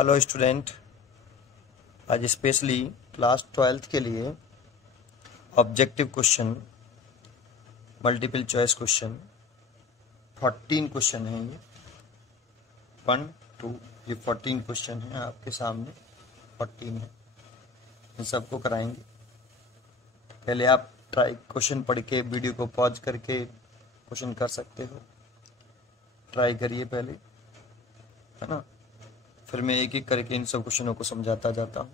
Hello student, आज specially class 12th के लिए objective question, multiple choice question 14 question हैं। ये 1 2 ये 14 क्वेश्चन हैं आपके सामने। 14 है, इन सबको कराएंगे। पहले आप ट्राई क्वेश्चन पढ़ के वीडियो को पॉज करके क्वेश्चन कर सकते हो। ट्राई करिए पहले, है ना, फिर मैं एक एक करके इन सब क्वेश्चनों को समझाता जाता हूँ।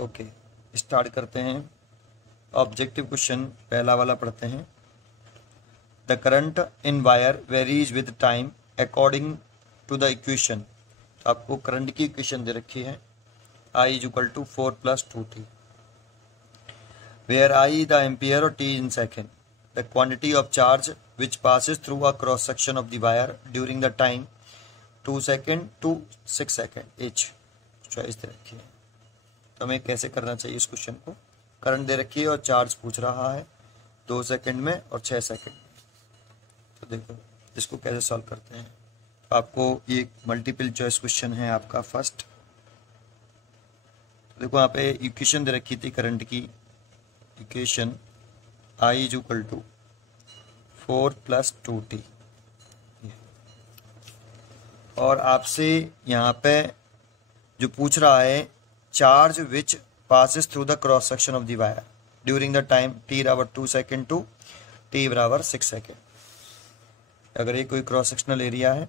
ओके, स्टार्ट करते हैं। ऑब्जेक्टिव क्वेश्चन पहला वाला पढ़ते हैं। The current in wire varies with time according to the equation. आपको करंट की इक्वेशन दे रखी है, I is equal to 4 + 2t, where I the ampere और t in second. The quantity of charge which passes through a cross section of the wire during the time 2 second to 6 second एच। Choice दे रखी है, तो हमें कैसे करना चाहिए इस क्वेश्चन को। करंट दे रखी है और चार्ज पूछ रहा है 2 सेकेंड में और 6 सेकेंड में। तो देखो इसको कैसे सॉल्व करते हैं। तो आपको ये मल्टीपल चॉइस क्वेश्चन है आपका फर्स्ट। तो देखो यहाँ पे इक्वेशन दे रखी थी करंट की। Equation I is equal to 4 + 2t, और आपसे यहाँ पे जो पूछ रहा है charge which passes through the cross section of the wire during the time t बराबर 2 सेकेंड टू t बराबर 6 सेकेंड। अगर ये कोई क्रॉस सेक्शनल एरिया है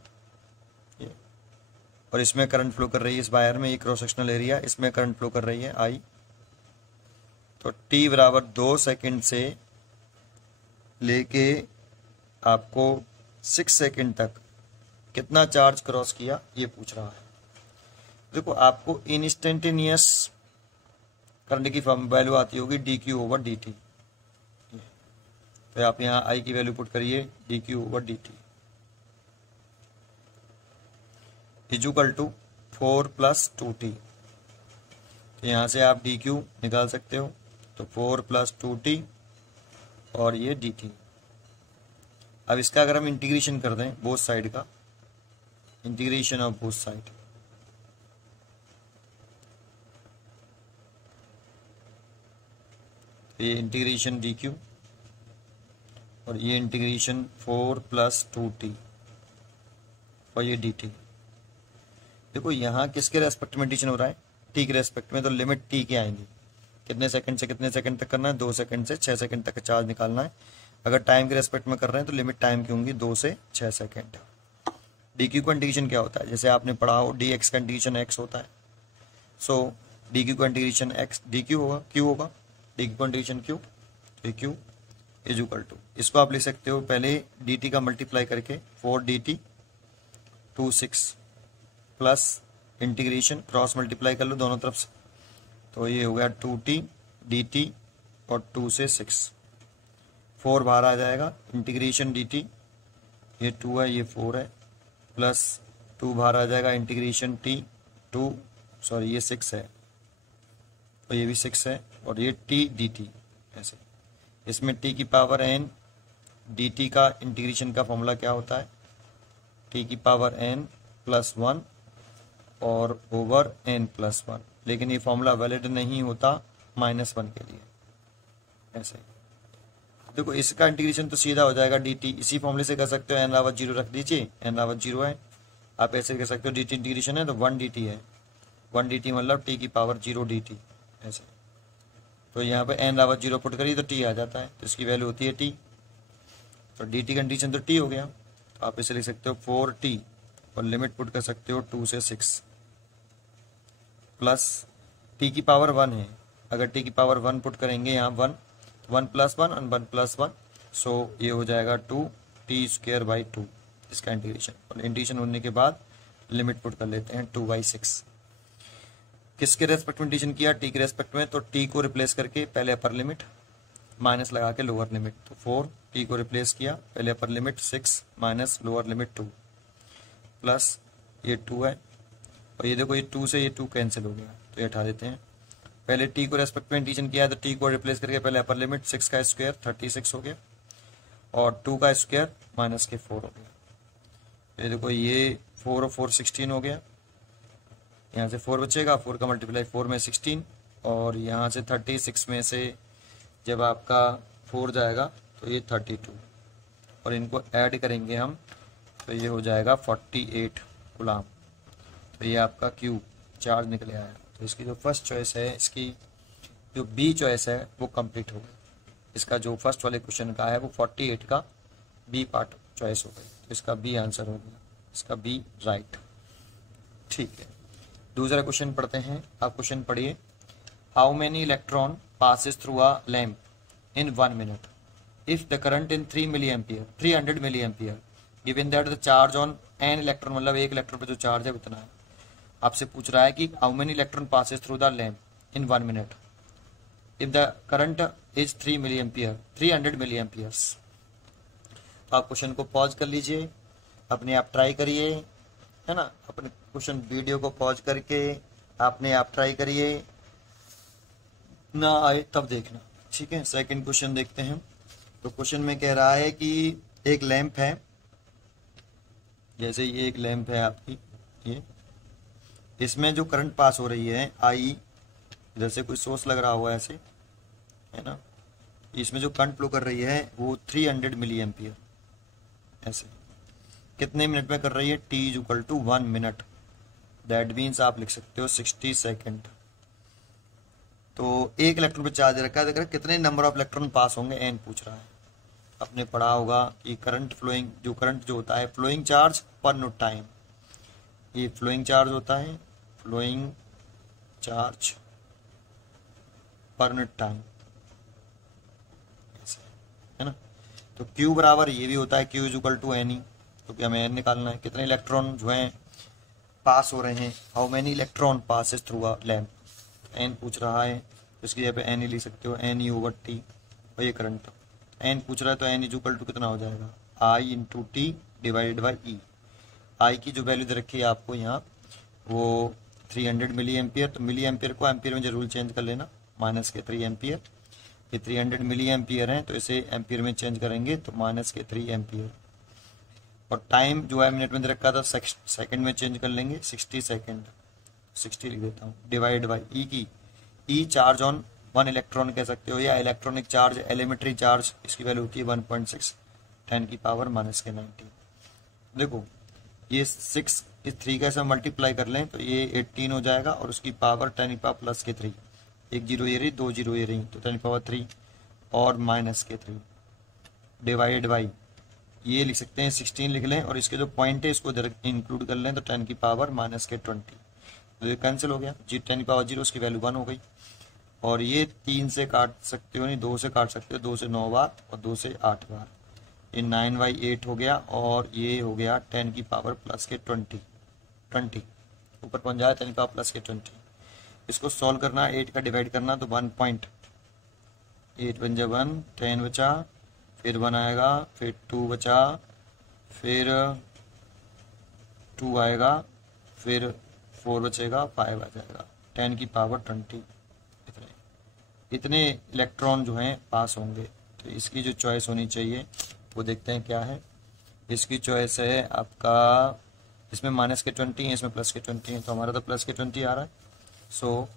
और इसमें करंट फ्लो कर रही है, इस वायर में ये क्रॉस सेक्शनल एरिया, इसमें करंट फ्लो कर रही है I, तो t बराबर 2 सेकेंड से लेके आपको 6 सेकेंड तक कितना चार्ज क्रॉस किया ये पूछ रहा है। देखो आपको इंस्टेंटेनियस करंट की वैल्यू आती होगी dq/dt। तो आप यहाँ I की वैल्यू पुट करिए, dq/dt is equal to 4 + 2t। तो यहाँ से आप dq निकाल सकते हो, तो 4 + 2t और ये dt। अब इसका अगर हम इंटीग्रेशन कर दें बोथ साइड का, इंटीग्रेशन ऑफ बोथ साइड, ये इंटीग्रेशन dq और ये इंटीग्रेशन 4 + 2t और ये dt। देखो यहाँ किसके रेस्पेक्ट में इंटीग्रेशन हो रहा है, t के रेस्पेक्ट में, तो लिमिट t के आएंगी। कितने सेकंड से कितने सेकंड तक करना है, 2 सेकंड से 6 सेकंड तक चार्ज निकालना है। अगर टाइम के रेस्पेक्ट में कर रहे हैं तो लिमिट टाइम की होंगी 2 से 6 सेकंड। dq का इंटीग्रेशन क्या होता है, जैसे आपने पढ़ा हो dx का इंटीग्रेशन x होता है। सो dq का इंटीग्रेशन x dq होगा, q होगा, dq का integration q, q is equal to, इसको आप लिख सकते हो पहले dt का मल्टीप्लाई करके 4 dt to 6 plus integration cross multiply कर लो दोनों तरफ से, तो ये हो गया 2t dt और 2 से 6, 4 बाहर आ जाएगा, इंटीग्रेशन dt, ये 2 है ये 4 है, प्लस 2 बाहर आ जाएगा, इंटीग्रेशन t 2 सॉरी ये 6 है और ये भी 6 है, और ये t dt। ऐसे इसमें t की पावर n dt का इंटीग्रेशन का फॉर्मूला क्या होता है, t की पावर n + 1 और ओवर n + 1, लेकिन ये फॉर्मूला वैलिड नहीं होता -1 के लिए। ऐसे देखो इसका इंटीग्रेशन तो सीधा हो जाएगा dt, इसी फॉर्मूले से कर सकते हो, n बराबर 0 रख दीजिए, n बराबर 0 है। आप ऐसे कर सकते हो dt इंटीग्रेशन है तो 1 dt है, 1 dt मतलब t की पावर 0 dt। ऐसे तो यहाँ पे n बराबर 0 पुट करिए तो t आ जाता है, तो इसकी वैल्यू होती है t, तो dt कंडीशन तो t हो गया। तो आप इसे लिख सकते हो 4t और लिमिट पुट कर सकते हो 2 से 6 प्लस t की पावर 1 है, अगर t की पावर 1 पुट करेंगे यहाँ 1 + 1 और 1 + 1, सो ये हो जाएगा 2t²/2 इसका इंटीग्रेशन, और इंटीग्रेशन होने के बाद लिमिट पुट कर लेते हैं 2/6। किसके रेस्पेक्ट में इंटीग्रेशन किया, t के रेस्पेक्ट में, तो t को रिप्लेस करके पहले अपर लिमिट माइनस लगा के लोअर लिमिट, तो 4 t को रिप्लेस किया, पहले upper limit 6 minus lower limit 2 plus ये 2 है, और ये देखो ये 2 से ये 2 कैंसिल हो गया, तो ये हटा देते हैं। पहले t को रेस्पेक्ट में इंटीग्रेशन किया तो t को रिप्लेस करके पहले अपर लिमिट 6 का स्क्वायर 36 हो गया, और 2 का स्क्वायर -4 हो गया। ये देखो ये 4 और 4 16 हो गया, यहाँ से 4 बचेगा, 4 का मल्टीप्लाई 4 में 16, और यहाँ से 36 में से जब आपका 4 जाएगा तो ये 32, और इनको ऐड करेंगे हम तो ये हो जाएगा 48 गुलाम। तो ये आपका क्यू चार्ज निकले आया। तो इसकी जो फर्स्ट चॉइस है, इसकी जो बी चॉइस है वो कंप्लीट हो गई। इसका जो फर्स्ट वाले क्वेश्चन का है वो 48 का बी पार्ट चॉइस हो गई, तो इसका बी आंसर हो गया, इसका बी राइट। ठीक है, दूसरा क्वेश्चन पढ़ते हैं। आप क्वेश्चन पढ़िए। How many electron passes through a lamp in 1 minute if the current in 300 milliampere given that the charge on n electron, मतलब एक इलेक्ट्रॉन पे जो चार्ज है उतना है। आपसे पूछ रहा है कि how many electron passes through the lamp in 1 minute if the current is 300 milliamperes। तो आप क्वेश्चन को पॉज कर लीजिए, अपने आप ट्राई करिए, है ना, अपने क्वेश्चन वीडियो को पॉज करके अपने आप ट्राई करिए, ना आए तब देखना। ठीक है, सेकंड क्वेश्चन देखते हैं। तो क्वेश्चन में कह रहा है कि एक लैंप है, जैसे ये एक लैंप है आपकी, ये इसमें जो करंट पास हो रही है आई, इधर से कोई सोर्स लग रहा हुआ है ऐसे, है ना, इसमें जो करंट फ्लो कर रही है वो 300 मिली एम्पियर ऐसे कितने मिनट में कर रही है, t equal to 1 minute, that means आप लिख सकते हो 60 सेकेंड। तो एक इलेक्ट्रॉन पे चार्ज रखा है, देखकर कितने नंबर ऑफ इलेक्ट्रॉन पास होंगे एन पूछ रहा है। आपने पढ़ा होगा कि करंट फ्लोइंग, जो करंट जो होता है flowing charge per unit time, ये फ्लोइंग चार्ज होता है, flowing charge per unit time, है ना। तो Q बराबर ये भी होता है, Q is equal to N E, क्योंकि हमें एन निकालना है, कितने इलेक्ट्रॉन जो हैं पास हो रहे हैं, how many electron passes through a lamp, N पूछ रहा है तो इसकी जगह पे एन ही लिख सकते हो, एन ई ओवर टी, और ये करंट एन पूछ रहा है तो एन इज इक्वल टू कितना हो जाएगा, आई into T divided by E. आई की जो वैल्यू दे रखी है आपको यहाँ वो 300 मिली एम्पियर, तो मिली एम्पियर को एम्पियर में जरूर चेंज कर लेना, माइनस के 3 एम्पियर, ये 300 मिली एम्पियर है तो इसे एम्पियर में चेंज करेंगे तो माइनस के 3 एम्पियर, और टाइम जो है मिनट में दे रखा था सेकंड में चेंज कर लेंगे, 60 सेकंड, 60 लिख देता हूँ, डिवाइड बाई ई की, ई चार्ज ऑन 1 इलेक्ट्रॉन कह सकते हो, या इलेक्ट्रॉनिक चार्ज, एलिमेंट्री चार्ज, इसकी वैल्यू होती है 1.6 10 की पावर माइनस के 90। देखो ये 6 इस 3 का ऐसा मल्टीप्लाई कर लें तो ये 18 हो जाएगा, और उसकी पावर 10 की पावर प्लस के 3, एक जीरो ये रही, 2 जीरो ये रही, तो 10 की पावर 3 और माइनस के 3 डिवाइड बाई, ये लिख सकते हैं 16 लिख लें, और इसके जो पॉइंट है इसको इंक्लूड कर लें तो 10 की पावर माइनस के 20, तो ये कैंसिल हो गया, 10 की पावर 0, उसकी वैल्यू 1 हो गई, और ये 3 से काट सकते हो, नहीं 2 से काट सकते हो, 2 से 9 बार और 2 से 8 बार, ये 9/8 हो गया, और ये हो गया 10 की पावर प्लस के 20 ऊपर पहुंच जाए 10 की पावर प्लस के 20। इसको सॉल्व करना, 8 का डिवाइड करना तो 1.8 बन जाए 1, 10 बचा, फिर 1 आएगा, फिर 2 बचा, फिर 2 आएगा, फिर 4 बचेगा, 5 आ जाएगा, 10 की पावर 20, इतने इलेक्ट्रॉन जो हैं पास होंगे। तो इसकी जो चॉइस होनी चाहिए वो देखते हैं क्या है। इसकी चॉइस है आपका, इसमें माइनस के 20 है, इसमें प्लस के 20 है, तो हमारा तो प्लस के 20 आ रहा है। सो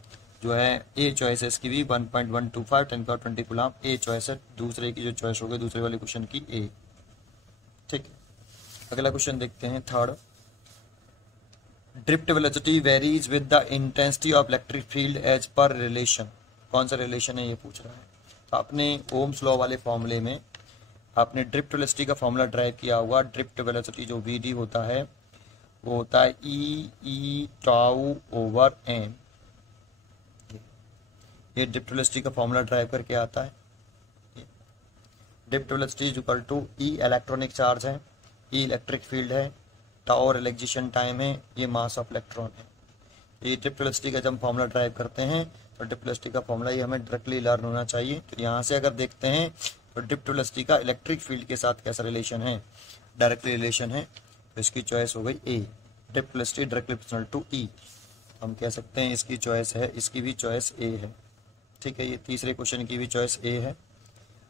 जो है ए चॉइस है इसकी भी 1.125 10 की पावर 20 गुलाम, ए चॉइस है। दूसरे की जो चॉइस होगी दूसरे वाले क्वेश्चन की ए। ठीक है, अगला क्वेश्चन देखते हैं third. Drift velocity varies with the intensity of electric field as per relation. कौन सा रिलेशन है ये पूछ रहा है। तो आपने ओम्स लॉ वाले फॉर्मूले में आपने ड्रिफ्ट वेलोसिटी का फॉर्मूला ड्राइव किया होगा। ड्रिफ्ट वेलोसिटी जो वी डी होता है वो होता है ई टाउ ओवर एम। ये ड्रिफ्ट वेलोसिटी का फॉर्मूला ड्राइव करके आता है। Drift velocity is equal to E electronic charge है, ई इलेक्ट्रिक फील्ड है, टाउ रिलेक्सेशन टाइम है, ये मास ऑफ इलेक्ट्रॉन है। ये ड्रिफ्ट वेलोसिटी का जब हम फॉर्मूला ड्राइव करते हैं तो ड्रिफ्ट वेलोसिटी का फॉर्मूला ये हमें डायरेक्टली लर्न होना चाहिए। तो यहाँ से अगर देखते हैं तो ड्रिफ्ट वेलोसिटी का इलेक्ट्रिक फील्ड के साथ कैसा रिलेशन है, डायरेक्टली रिलेशन है। तो इसकी चॉइस हो गई A, drift velocity directly proportional to E. हम कह सकते हैं इसकी चॉइस है, इसकी भी चॉइस ए है। ठीक है, ये तीसरे क्वेश्चन की भी चॉइस ए है।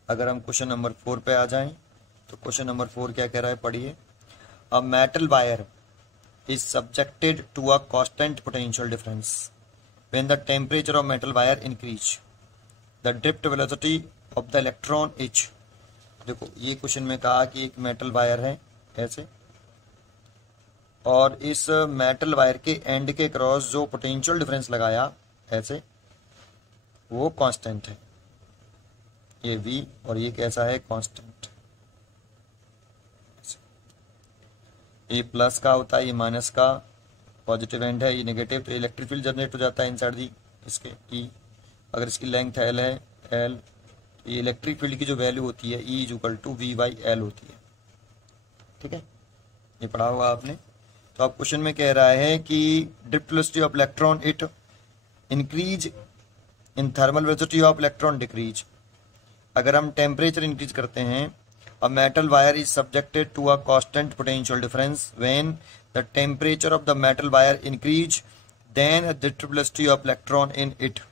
अगर हम क्वेश्चन नंबर 4 पे आ जाएं तो क्वेश्चन नंबर 4 क्या कह रहा है, पढ़िए। A metal wire is subjected to a constant potential difference when the temperature of metal wire increase the drift velocity of the electron is। देखो ये क्वेश्चन में कहा कि एक मेटल वायर है ऐसे, और इस मेटल वायर के एंड के क्रॉस जो पोटेंशियल डिफरेंस लगाया ऐसे, वो कांस्टेंट है, ये v, और ये कैसा है, कांस्टेंट। ये प्लस का होता है, ये माइनस का, पॉजिटिव एंड है, ये नेगेटिव, तो इलेक्ट्रिक फील्ड जनरेट हो जाता है इनसाइड दी इसके ई। अगर इसकी लेंथ एल है, एल, तो ये इलेक्ट्रिक फील्ड की जो वैल्यू होती है E is equal to V by L होती है। ठीक है, ये पढ़ा होगा आपने। तो अब क्वेश्चन में कह रहा है कि drift velocity of electron it increase in thermal velocity of electron decrease. अगर हम टेम्परेचर इंक्रीज करते हैं, a metal wire is subjected to a constant potential difference when the temperature of the metal wire increase then the drift velocity of electron in it।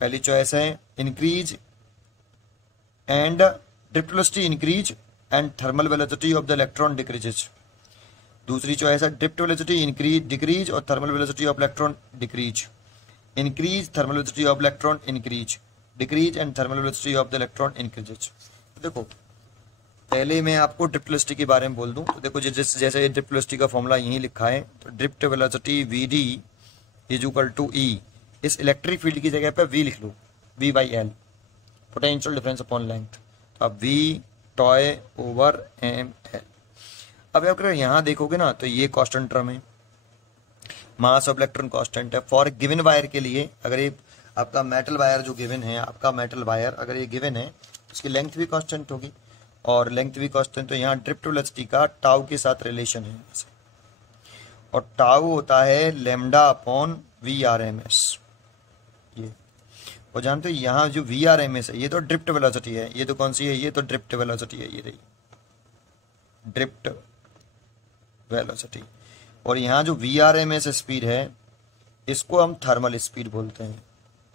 पहली choice है increase and drift velocity increase and thermal velocity of the electron decreases। दूसरी choice है drift velocity increase decrease और thermal velocity of electron decrease। increase thermal velocity of electron increase, decrease and thermal velocity of the electron increases। देखो पहले मैं आपको drift velocity के बारे में बोल दूं, तो देखो जैसे ये ड्रिफ्ट वेलोसिटी का फॉर्मूला यहीं लिखा है, तो drift velocity V D is equal to E, इस इलेक्ट्रिक फील्ड की जगह पे वी लिख लो, V by L, potential difference upon length. तो अब V tau over M L. अब अगर यहाँ देखोगे ना, तो ये कांस्टेंट टर्म है, मास ऑफ इलेक्ट्रॉन कांस्टेंट है फॉर गिवन वायर के लिए। अगर ये आपका मेटल वायर जो गिवन है, आपका मेटल वायर अगर ये गिवन है, इसकी लेंथ भी कांस्टेंट होगी और लेंथ भी कांस्टेंट। तो यहाँ ड्रिफ्ट वेलोसिटी का टाउ के साथ रिलेशन है, और टाउ होता है lambda upon V R M S. ये और जानते हो यहाँ जो वी आर एम एस है, ये तो ड्रिफ्ट वेलोसिटी है, ये तो कौन सी है, ये तो ड्रिफ्ट वेलोसिटी है, ये रही ड्रिफ्ट वेलोसिटी। और यहाँ जो V R M S speed है, इसको हम थर्मल स्पीड बोलते हैं,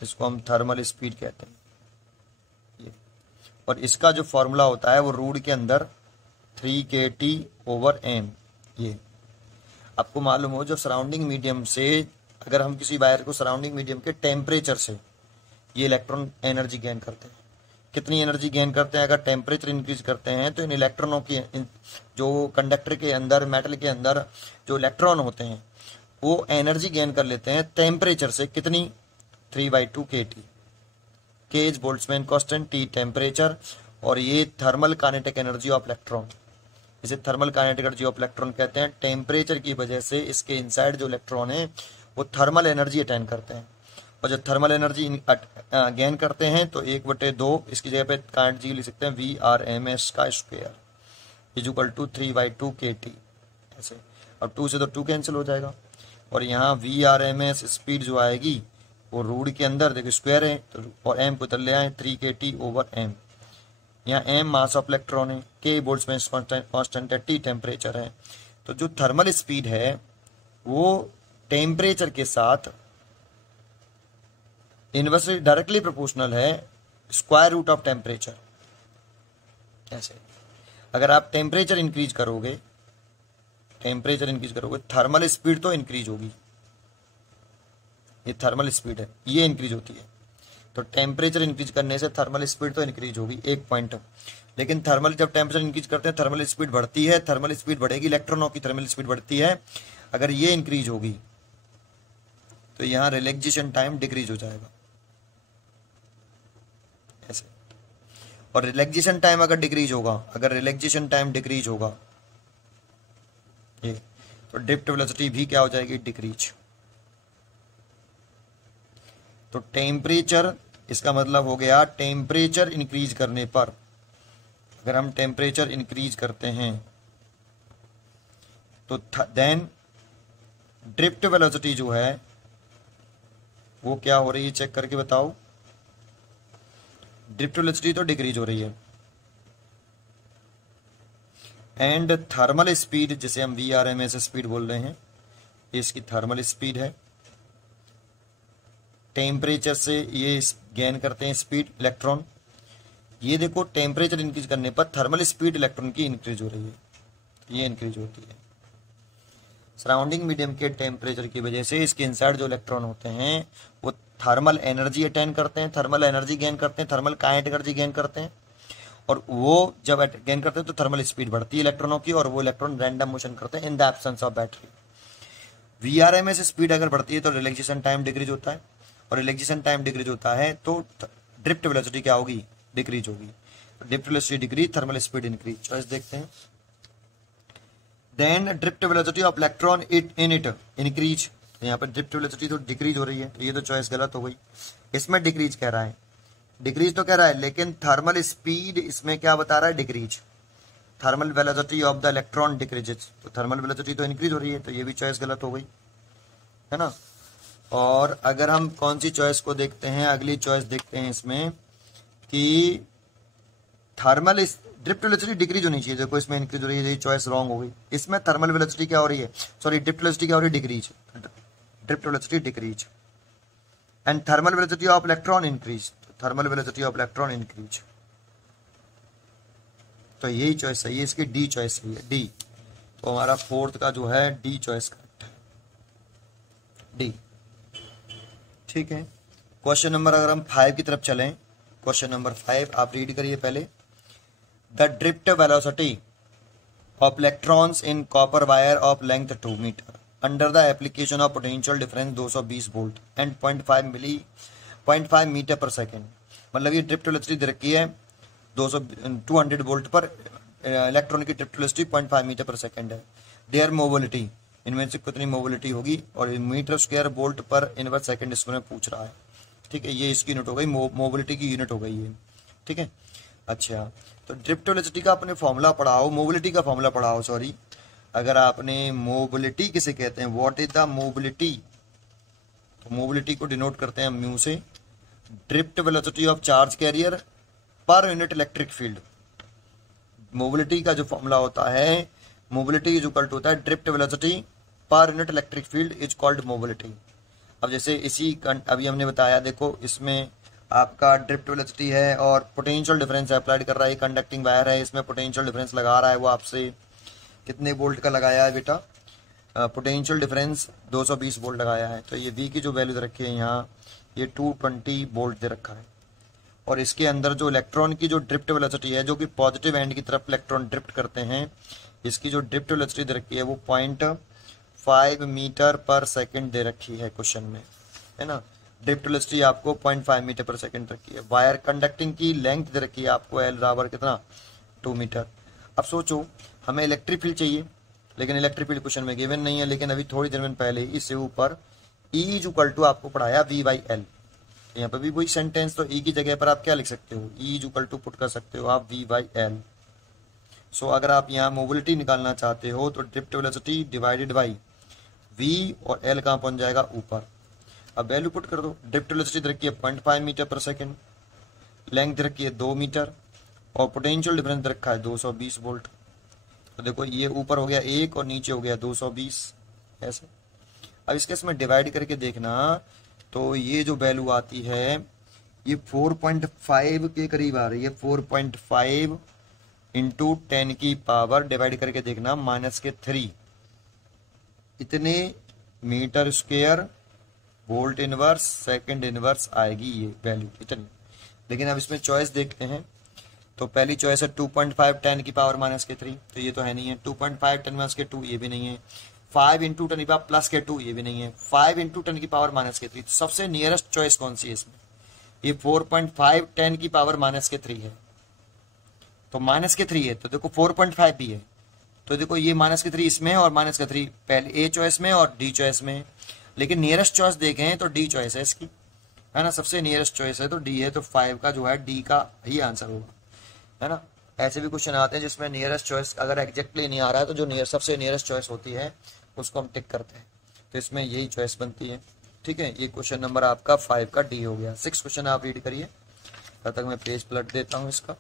इसको हम थर्मल स्पीड कहते हैं। और इसका जो फॉर्मूला होता है वो रूट के अंदर 3kT ओवर m। ये आपको मालूम हो, जब सराउंडिंग मीडियम से अगर हम किसी वायर को सराउंडिंग मीडियम के टेम्परेचर से ये इलेक्ट्रॉन एनर्जी गेन करते हैं, कितनी एनर्जी गेन करते हैं, अगर टेम्परेचर इंक्रीज करते हैं तो इन इलेक्ट्रॉनों की जो कंडक्टर के अंदर, मेटल के अंदर जो इलेक्ट्रॉन होते हैं वो एनर्जी गेन कर लेते हैं टेम्परेचर से, कितनी, 3/2 kT। K is Boltzmann constant, T temperature, और ये thermal kinetic energy of electron, इसे thermal kinetic energy of electron कहते हैं। टेम्परेचर की वजह से इसके इनसाइड जो इलेक्ट्रॉन है वो थर्मल एनर्जी अटेन करते हैं, और जब थर्मल एनर्जी गेन करते हैं तो 1/2 इसकी जगह पे काइनेटिक एनर्जी लिख सकते हैं वी आर एम एस का square is equal to 3/2 kT ऐसे। अब 2 से तो 2 कैंसिल हो जाएगा, और यहाँ V R M S speed जो आएगी वो रूट के अंदर देखो स्क्वायर है, तो और एम को उधर ले आए, 3kT ओवर एम। यहाँ एम मास ऑफ इलेक्ट्रॉन है, के बोल्ट्जमैन कांस्टेंट है, टी टेम्परेचर है। तो जो थर्मल स्पीड है वो टेम्परेचर के साथ इनवर्सली डायरेक्टली प्रोपोर्शनल है स्क्वायर रूट ऑफ टेम्परेचर। ऐसे अगर आप टेम्परेचर इंक्रीज करोगे, थर्मल स्पीड तो इंक्रीज होगी, ये थर्मल स्पीड है, ये इंक्रीज होती है। तो टेम्परेचर इंक्रीज करने से थर्मल स्पीड तो इंक्रीज होगी, एक पॉइंट। लेकिन थर्मल जब टेम्परेचर इंक्रीज करते हैं थर्मल स्पीड बढ़ती है, थर्मल स्पीड बढ़ेगी, इलेक्ट्रॉनों की थर्मल स्पीड बढ़ती है। अगर ये इंक्रीज होगी तो यहाँ रिलैक्सेशन टाइम डिक्रीज हो जाएगा ऐसे। और रिलैक्सेशन टाइम अगर डिक्रीज होगा, ये तो ड्रिफ्ट वेलोसिटी भी क्या हो जाएगी, डिक्रीज। तो टेम्परेचर, इसका मतलब हो गया टेम्परेचर इंक्रीज करने पर, अगर हम टेम्परेचर इंक्रीज करते हैं तो देन ड्रिफ्ट वेलोसिटी जो है वो क्या हो रही है, चेक करके बताओ। ड्रिफ्ट वेलोसिटी तो डिक्रीज हो रही है, एंड थर्मल स्पीड जिसे हम VRMS स्पीड बोल रहे हैं, इसकी थर्मल स्पीड है। टेम्परेचर से ये गेन करते हैं स्पीड इलेक्ट्रॉन। ये देखो टेम्परेचर इंक्रीज करने पर थर्मल स्पीड इलेक्ट्रॉन की इंक्रीज हो रही है, ये इंक्रीज होती है। सराउंडिंग मीडियम के टेम्परेचर की वजह से इसके इनसाइड जो इलेक्ट्रॉन होते हैं वो थर्मल एनर्जी अटेन करते हैं, थर्मल एनर्जी गेन करते हैं, थर्मल काइनेटिक एनर्जी गेन करते हैं, और वो जब गेन करते हैं तो थर्मल स्पीड बढ़ती है इलेक्ट्रॉनों की, और वो इलेक्ट्रॉन रैंडम मोशन करते हैं in the absence of battery. VRMS speed अगर बढ़ती है तो रिलैक्सेशन टाइम डिक्रीज होता है, और रिलैक्सेशन टाइम डिक्रीज होता है तो ड्रिफ्ट वेलोसिटी क्या होगी, डिक्रीज होगी। Drift velocity decrease, thermal speed increase. Choice देखते हैं। Then drift velocity of electron in it increase, यहाँ पर ड्रिफ्ट वेलोसिटी तो डिक्रीज हो रही है, तो ये तो चॉइस गलत हो गई। इसमें डिक्रीज कह रहा है, डिक्रीज तो कह रहा है, लेकिन थर्मल स्पीड इसमें क्या बता रहा है, decrease. Thermal velocity of the electron decreases, तो थर्मल वेलोसिटी तो इंक्रीज हो रही है, तो ये भी चॉइस गलत हो गई, है ना। और अगर हम कौन सी चॉइस को देखते हैं, अगली चॉइस देखते हैं इसमें कि थर्मल ड्रिफ्ट वेलोसिटी डिक्रीज होनी चाहिए, देखो इसमें इंक्रीज हो रही है, ये चॉइस रॉन्ग हो गई। इसमें थर्मल वेलोसिटी क्या हो रही है, सॉरी ड्रिफ्ट वेलोसिटी क्या हो रही है, decrease, drift velocity decrease, and thermal velocity of electron increase, thermal velocity of electron increase. तो यही चॉइस सही है, इसकी डी चॉइस सही है, डी। तो हमारा फोर्थ का जो है डी चॉइस करेक्ट है, डी। ठीक है। क्वेश्चन नंबर अगर हम 5 की तरफ चलें, क्वेश्चन नंबर 5 आप रीड करिए पहले। The drift velocity of electrons in copper wire of length 2 meter under the application of potential difference 220 volt and 0.5 meter per second. मतलब ये ड्रिफ्ट वेलोसिटी दे रखी है 200 वोल्ट पर, इलेक्ट्रॉन की drift velocity 0.5 meter per second है। There mobility, इनमें से कितनी मोबिलिटी होगी, और मीटर स्क्वायर वोल्ट पर इनवर्स सेकेंड इसको में पूछ रहा है। ठीक है, ये इसकी यूनिट हो गई, मोबिलिटी की यूनिट हो गई ये। ठीक है, अच्छा तो ड्रिफ्ट वेलोसिटी का आपने फॉर्मूला पढ़ा हो, मोबिलिटी का फॉर्मूला पढ़ा हो, सॉरी, अगर आपने मोबिलिटी किसे कहते हैं, व्हाट इज द मोबिलिटी, तो मोबिलिटी को डिनोट करते हैं म्यू से। Drift velocity of charge carrier per unit electric field. Mobility का जो फॉर्मूला होता है, मोबिलिटी इज इक्वल टू होता है drift velocity per unit electric field is called mobility. अब जैसे इसी अभी हमने बताया, देखो इसमें आपका ड्रिफ्ट वेलोसिटी है और पोटेंशियल डिफरेंस अप्लाइड कर रहा है, कंडक्टिंग वायर है, इसमें पोटेंशियल डिफरेंस लगा रहा है, वो आपसे कितने वोल्ट का लगाया है बेटा, पोटेंशियल डिफरेंस 220 वोल्ट लगाया है। तो ये V की जो वैल्यू दे रखी है यहाँ, ये 220 वोल्ट दे रखा है, और इसके अंदर जो इलेक्ट्रॉन की जो ड्रिफ्ट वेलोसिटी है, जो कि पॉजिटिव एंड की तरफ इलेक्ट्रॉन ड्रिफ्ट करते हैं, इसकी जो ड्रिफ्ट वेलोसिटी दे रखी है वो 0.5 मीटर पर सेकंड दे रखी है क्वेश्चन में, है ना। ड्रिफ्ट वेलोसिटी आपको 0.5 मीटर पर सेकंड रखी है। वायर कंडक्टिंग की लेंथ दे रखी है आपको L बराबर कितना, 2 मीटर। अब सोचो हमें इलेक्ट्रिक फील्ड चाहिए, लेकिन इलेक्ट्रिक फील्ड क्वेश्चन में गिवन नहीं है, लेकिन अभी थोड़ी देर में पहले इससे ऊपर E इज इक्वल टू आपको पढ़ाया V/L, यहाँ पर भी वही सेंटेंस, तो E की जगह पर आप क्या लिख सकते हो, E is equal to put कर सकते हो आप V/L। सो अगर आप यहाँ मोबिलिटी निकालना चाहते हो तो drift velocity divided by V, और L कहाँ पहुंच जाएगा, ऊपर। अब वैल्यू पुट कर दो, ड्रिफ्ट वेलोसिटी रखी है 0.5 मीटर पर सेकेंड, लेंथ रखी है 2 मीटर, और पोटेंशियल डिफरेंस रखा है 220 वोल्ट। तो देखो ये ऊपर हो गया 1 और नीचे हो गया 220, ऐसे। अब इसके इसमें डिवाइड करके देखना, तो ये जो वैल्यू आती है ये 4.5 के करीब आ रही है, 4.5 इंटू 10 की पावर, डिवाइड करके देखना -3, इतने meter square volt inverse second inverse आएगी ये वैल्यू इतनी। लेकिन अब इसमें चॉइस देखते हैं, तो पहली चॉइस है 2.5 10 की पावर -3, तो ये तो है नहीं है। 2.5 10 के 2, ये भी नहीं है। 5 इंटू 10 की पावर प्लस के 2, ये भी नहीं है। 5 इंटू 10 की पावर -3, तो सबसे नियरेस्ट चॉइस कौन सी है इसमें, ये 4.5 10 की पावर -3 है, तो -3 है, तो देखो 4.5 भी है, तो देखो ये -3 इसमें और -3 पहले ए चॉइस में और डी चॉइस में। लेकिन नियरेस्ट चॉइस देखें तो डी चॉइस है इसकी, है ना, सबसे नियरेस्ट चॉइस है तो डी है, तो 5 का जो है डी का ही आंसर होगा, है ना। ऐसे भी क्वेश्चन आते हैं जिसमें नियरेस्ट चॉइस अगर एग्जैक्टली नहीं आ रहा है तो जो सबसे नियरेस्ट चॉइस होती है उसको हम टिक करते हैं, तो इसमें यही चॉइस बनती है। ठीक है, ये क्वेश्चन नंबर आपका 5 का डी हो गया। 6 क्वेश्चन आप रीड करिए, तब तक मैं पेज पलट देता हूँ इसका।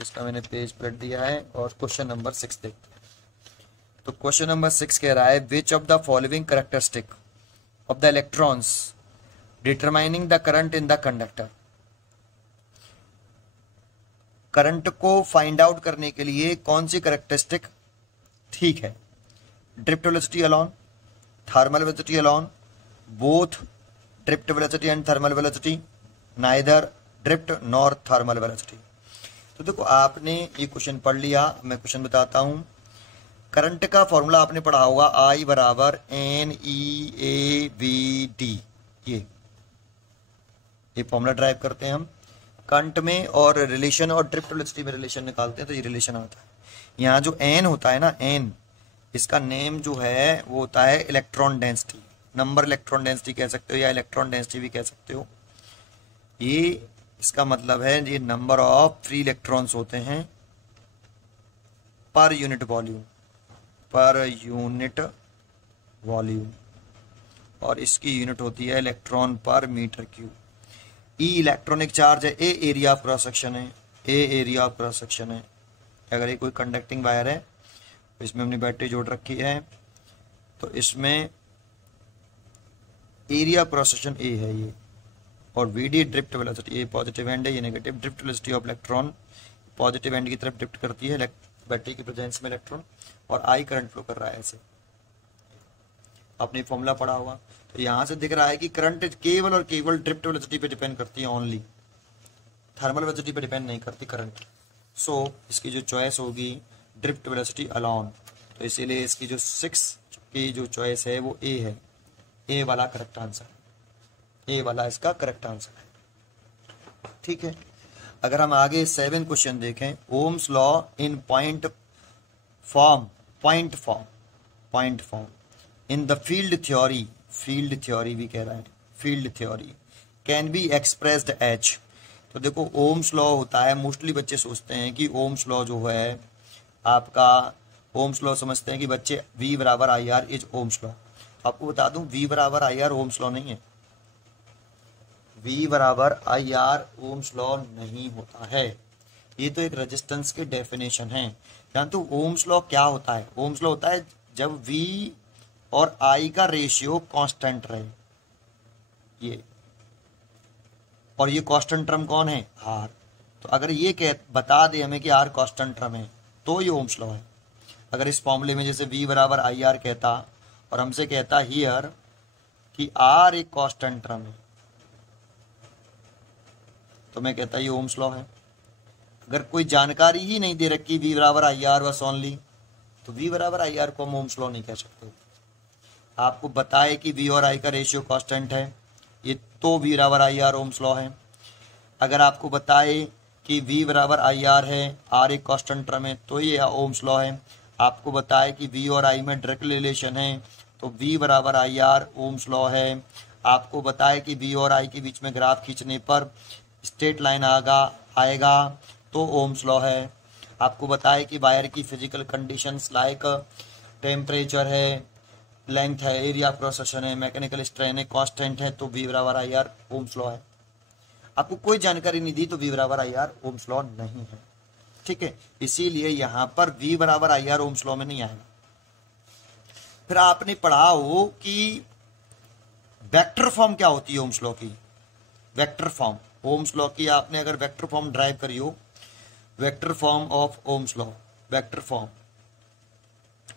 इसका मैंने पेज पलट दिया है और क्वेश्चन नंबर 6 देखते हैं। तो क्वेश्चन नंबर 6 कह रहा है, which of the following characteristic of the electrons determining the current in the conductor. Current को फाइंड आउट करने के लिए कौन सी कैरेक्टरिस्टिक ठीक है, drift velocity alone, thermal velocity alone, both drift velocity and thermal velocity, neither drift nor thermal velocity. तो देखो आपने ये क्वेश्चन पढ़ लिया, मैं क्वेश्चन बताता हूं। करंट का फॉर्मूला आपने पढ़ा होगा, I बराबर NEAVD। ये फॉर्मूला ड्राइव करते हैं हम करंट में, और रिलेशन और ड्रिफ्ट वेलोसिटी में रिलेशन निकालते हैं, तो ये रिलेशन आता है। यहाँ जो N होता है ना, N, इसका नेम जो है वो होता है electron density, number electron density कह सकते हो या इलेक्ट्रॉन डेंसिटी भी कह सकते हो। ये इसका मतलब है ये नंबर ऑफ फ्री इलेक्ट्रॉन्स होते हैं per unit volume, per unit volume, और इसकी यूनिट होती है इलेक्ट्रॉन पर मीटर क्यूब। ई इलेक्ट्रॉनिक चार्ज है, ए एरिया ऑफ क्रॉस सेक्शन है, ए एरिया ऑफ क्रॉस सेक्शन है। अगर ये कोई कंडक्टिंग वायर है, इसमें हमने बैटरी जोड़ रखी है, तो इसमें एरिया क्रॉस सेक्शन ए है ये, और वीडी ड्रिफ्ट वेलोसिटी, ये पॉजिटिव एंड है, ये negative. Drift velocity of electron positive and की तरफ ड्रिफ्ट करती है बैटरी की प्रेजेंस में इलेक्ट्रॉन, और आई करंट फ्लो कर रहा है ऐसे, आपने फॉर्मूला पढ़ा होगा। तो यहां से दिख रहा है कि करंट केवल और केवल ड्रिफ्ट वेलोसिटी पे डिपेंड करती है ओनली, थर्मल वेलोसिटी पे डिपेंड नहीं करती करंट। सो इसकी जो चॉइस होगी ड्रिफ्ट वेलोसिटी अलॉन, तो इसीलिए इसकी जो 6 की जो चॉइस है वो ए है, ए वाला करेक्ट आंसर, ए वाला इसका करेक्ट आंसर है। ठीक है, अगर हम आगे 7 क्वेश्चन देखें, Ohm's law in point form in the field theory भी कह रहा है, field theory can be expressed H. तो देखो ओम्स लॉ होता है, मोस्टली बच्चे सोचते हैं कि ओम्स लॉ जो है आपका, ओम्स लॉ समझते हैं कि बच्चे V बराबर I R is Ohm's law. आपको बता दूं V बराबर आई आर ओम्स लॉ नहीं है, V बराबर आई आर ओम्स लॉ नहीं होता है, ये तो एक रेजिस्टेंस के डेफिनेशन है। जानते हो ओम्स लॉ क्या होता है? ओम्स लॉ होता है जब V और I का रेशियो कांस्टेंट रहे, ये, और ये कांस्टेंट टर्म कौन है? R। तो अगर ये बता दे हमें कि R कांस्टेंट टर्म है तो ये ओम्स लॉ है। अगर इस फॉर्मूले में जैसे V बराबर आई आर कहता और हमसे कहता हियर कि R एक कांस्टेंट टर्म है, तो मैं कहता ये ओम्स लॉ है। अगर कोई जानकारी ही नहीं दे रखी V बराबर आई आर बस ओनली, तो V बराबर आई आर को हम ओम्स लॉ नहीं कह सकते। आपको बताए कि V और I का रेशियो कांस्टेंट है, ये तो V बराबर आई आर ओम्स लॉ है। अगर आपको बताए कि V बराबर आई आर है, R एक कांस्टेंट टर्म है, तो ये ओम्स लॉ है। आपको बताए कि V और I में डायरेक्ट रिलेशन है, तो V बराबर आई आर ओम्स लॉ है। आपको बताए कि V और I के बीच में ग्राफ खींचने पर स्ट्रेट लाइन आएगा तो ओम्स लॉ है। आपको बताए कि वायर की फिजिकल कंडीशंस लाइक टेम्परेचर है, लेंथ है, एरिया क्रॉस सेक्शन है, मैकेनिकल स्ट्रेन है, कांस्टेंट है, तो V बराबर आई आर ओम्स लॉ है। आपको कोई जानकारी नहीं दी तो V बराबर आई आर ओम्स लॉ नहीं है। ठीक है, इसीलिए यहां पर V बराबर आई आर ओम्स लॉ में नहीं आएगा। फिर आपने पढ़ा हो कि वेक्टर फॉर्म क्या होती है ओम्स लॉ की, वेक्टर फॉर्म ओम्स लॉ की आपने अगर वेक्टर फॉर्म ड्राइव करी हो, vector form of Ohm's law, vector form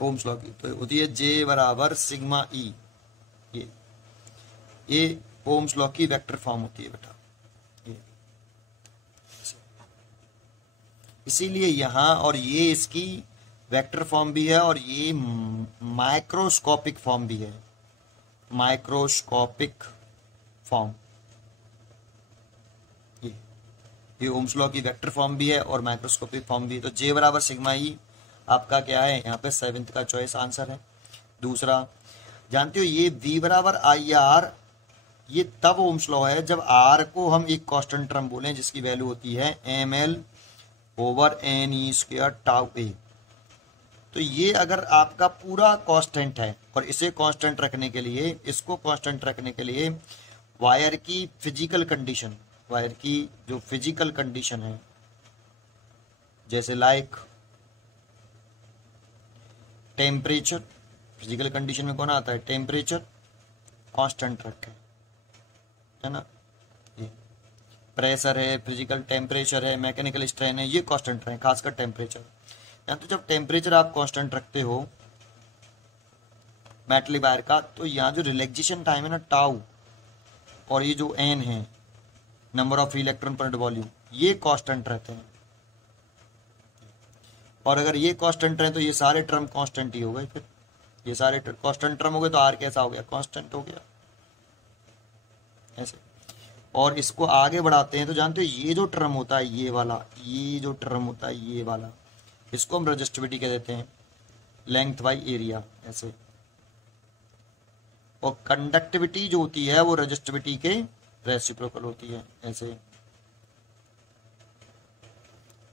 Ohm's law की तो होती है J बराबर सिग्मा E। ये ओम्स लॉ की वेक्टर फॉर्म होती है बेटा, ये इसीलिए यहां, और ये इसकी वेक्टर फॉर्म भी है और ये माइक्रोस्कोपिक फॉर्म भी है, माइक्रोस्कोपिक फॉर्म। ये ओम्स लॉ की वेक्टर फॉर्म भी है और माइक्रोस्कोपिक फॉर्म भी है। तो J बराबर सिग्मा E आपका क्या है? यहाँ पे 7th का चॉइस आंसर है। दूसरा, जानते हो ये V बराबर आई आर, ये तब ओम्स लॉ है जब R को हम एक कांस्टेंट टर्म बोलें जिसकी वैल्यू होती है ml over NE² tau A। तो ये अगर आपका पूरा कांस्टेंट है और इसे कांस्टेंट रखने के लिए, इसको कांस्टेंट रखने के लिए वायर की फिजिकल कंडीशन, वायर की जो फिजिकल कंडीशन है, जैसे लाइक टेम्परेचर, फिजिकल कंडीशन में कौन आता है? टेम्परेचर कांस्टेंट रखें, है ना, ये प्रेशर है, फिजिकल टेम्परेचर है, मैकेनिकल स्ट्रेन है, ये कांस्टेंट रहे, खासकर टेम्परेचर। या तो जब टेम्परेचर आप कांस्टेंट रखते हो मेटलिक वायर का, तो यहाँ जो रिलैक्सेशन टाइम है ना टाउ, और ये जो एन है number of electron per volume, ये कांस्टेंट रहते हैं। और अगर ये कांस्टेंट रहे तो ये सारे टर्म कांस्टेंट ही हो गए। फिर ये सारे कांस्टेंट टर्म हो गए तो आर कैसा हो गया, कांस्टेंट हो गया ऐसे। और इसको आगे बढ़ाते हैं तो जानते हो ये जो टर्म होता है ये वाला, ये जो टर्म होता है ये वाला, इसको हम रेजिस्टिविटी कह देते हैं, लेंथ बाई एरिया ऐसे। और कंडक्टिविटी जो होती है वो रेजिस्टिविटी के रेसिप्रोकल होती है ऐसे।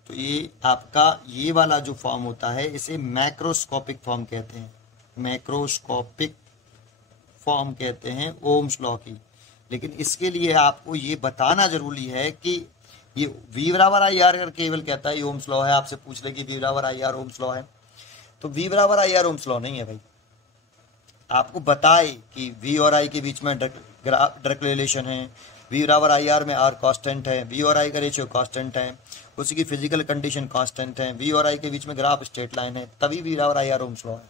तो ये आपका ये वाला जो फॉर्म होता है इसे मैक्रोस्कोपिक फॉर्म कहते हैं, मैक्रोस्कोपिक फॉर्म कहते हैं ओम्स लॉ की। लेकिन इसके लिए आपको ये बताना जरूरी है कि ये V बराबर आई आर अगर केवल कहता है ये ओम्स लॉ है, आपसे पूछ ले कि V बराबर आई आर ओम्स लॉ है, तो V बराबर आई आर ओम्स लॉ नहीं है भाई। आपको बताए कि V और I के बीच में डायरेक्ट रिलेशन है, V बराबर आई आर में R कांस्टेंट है, V और I का रेशियो कांस्टेंट है, उसी की फिजिकल कंडीशन कांस्टेंट है, V और I के बीच में ग्राफ स्ट्रेट लाइन है, तभी V बराबर आई आर ओम्स लॉ है।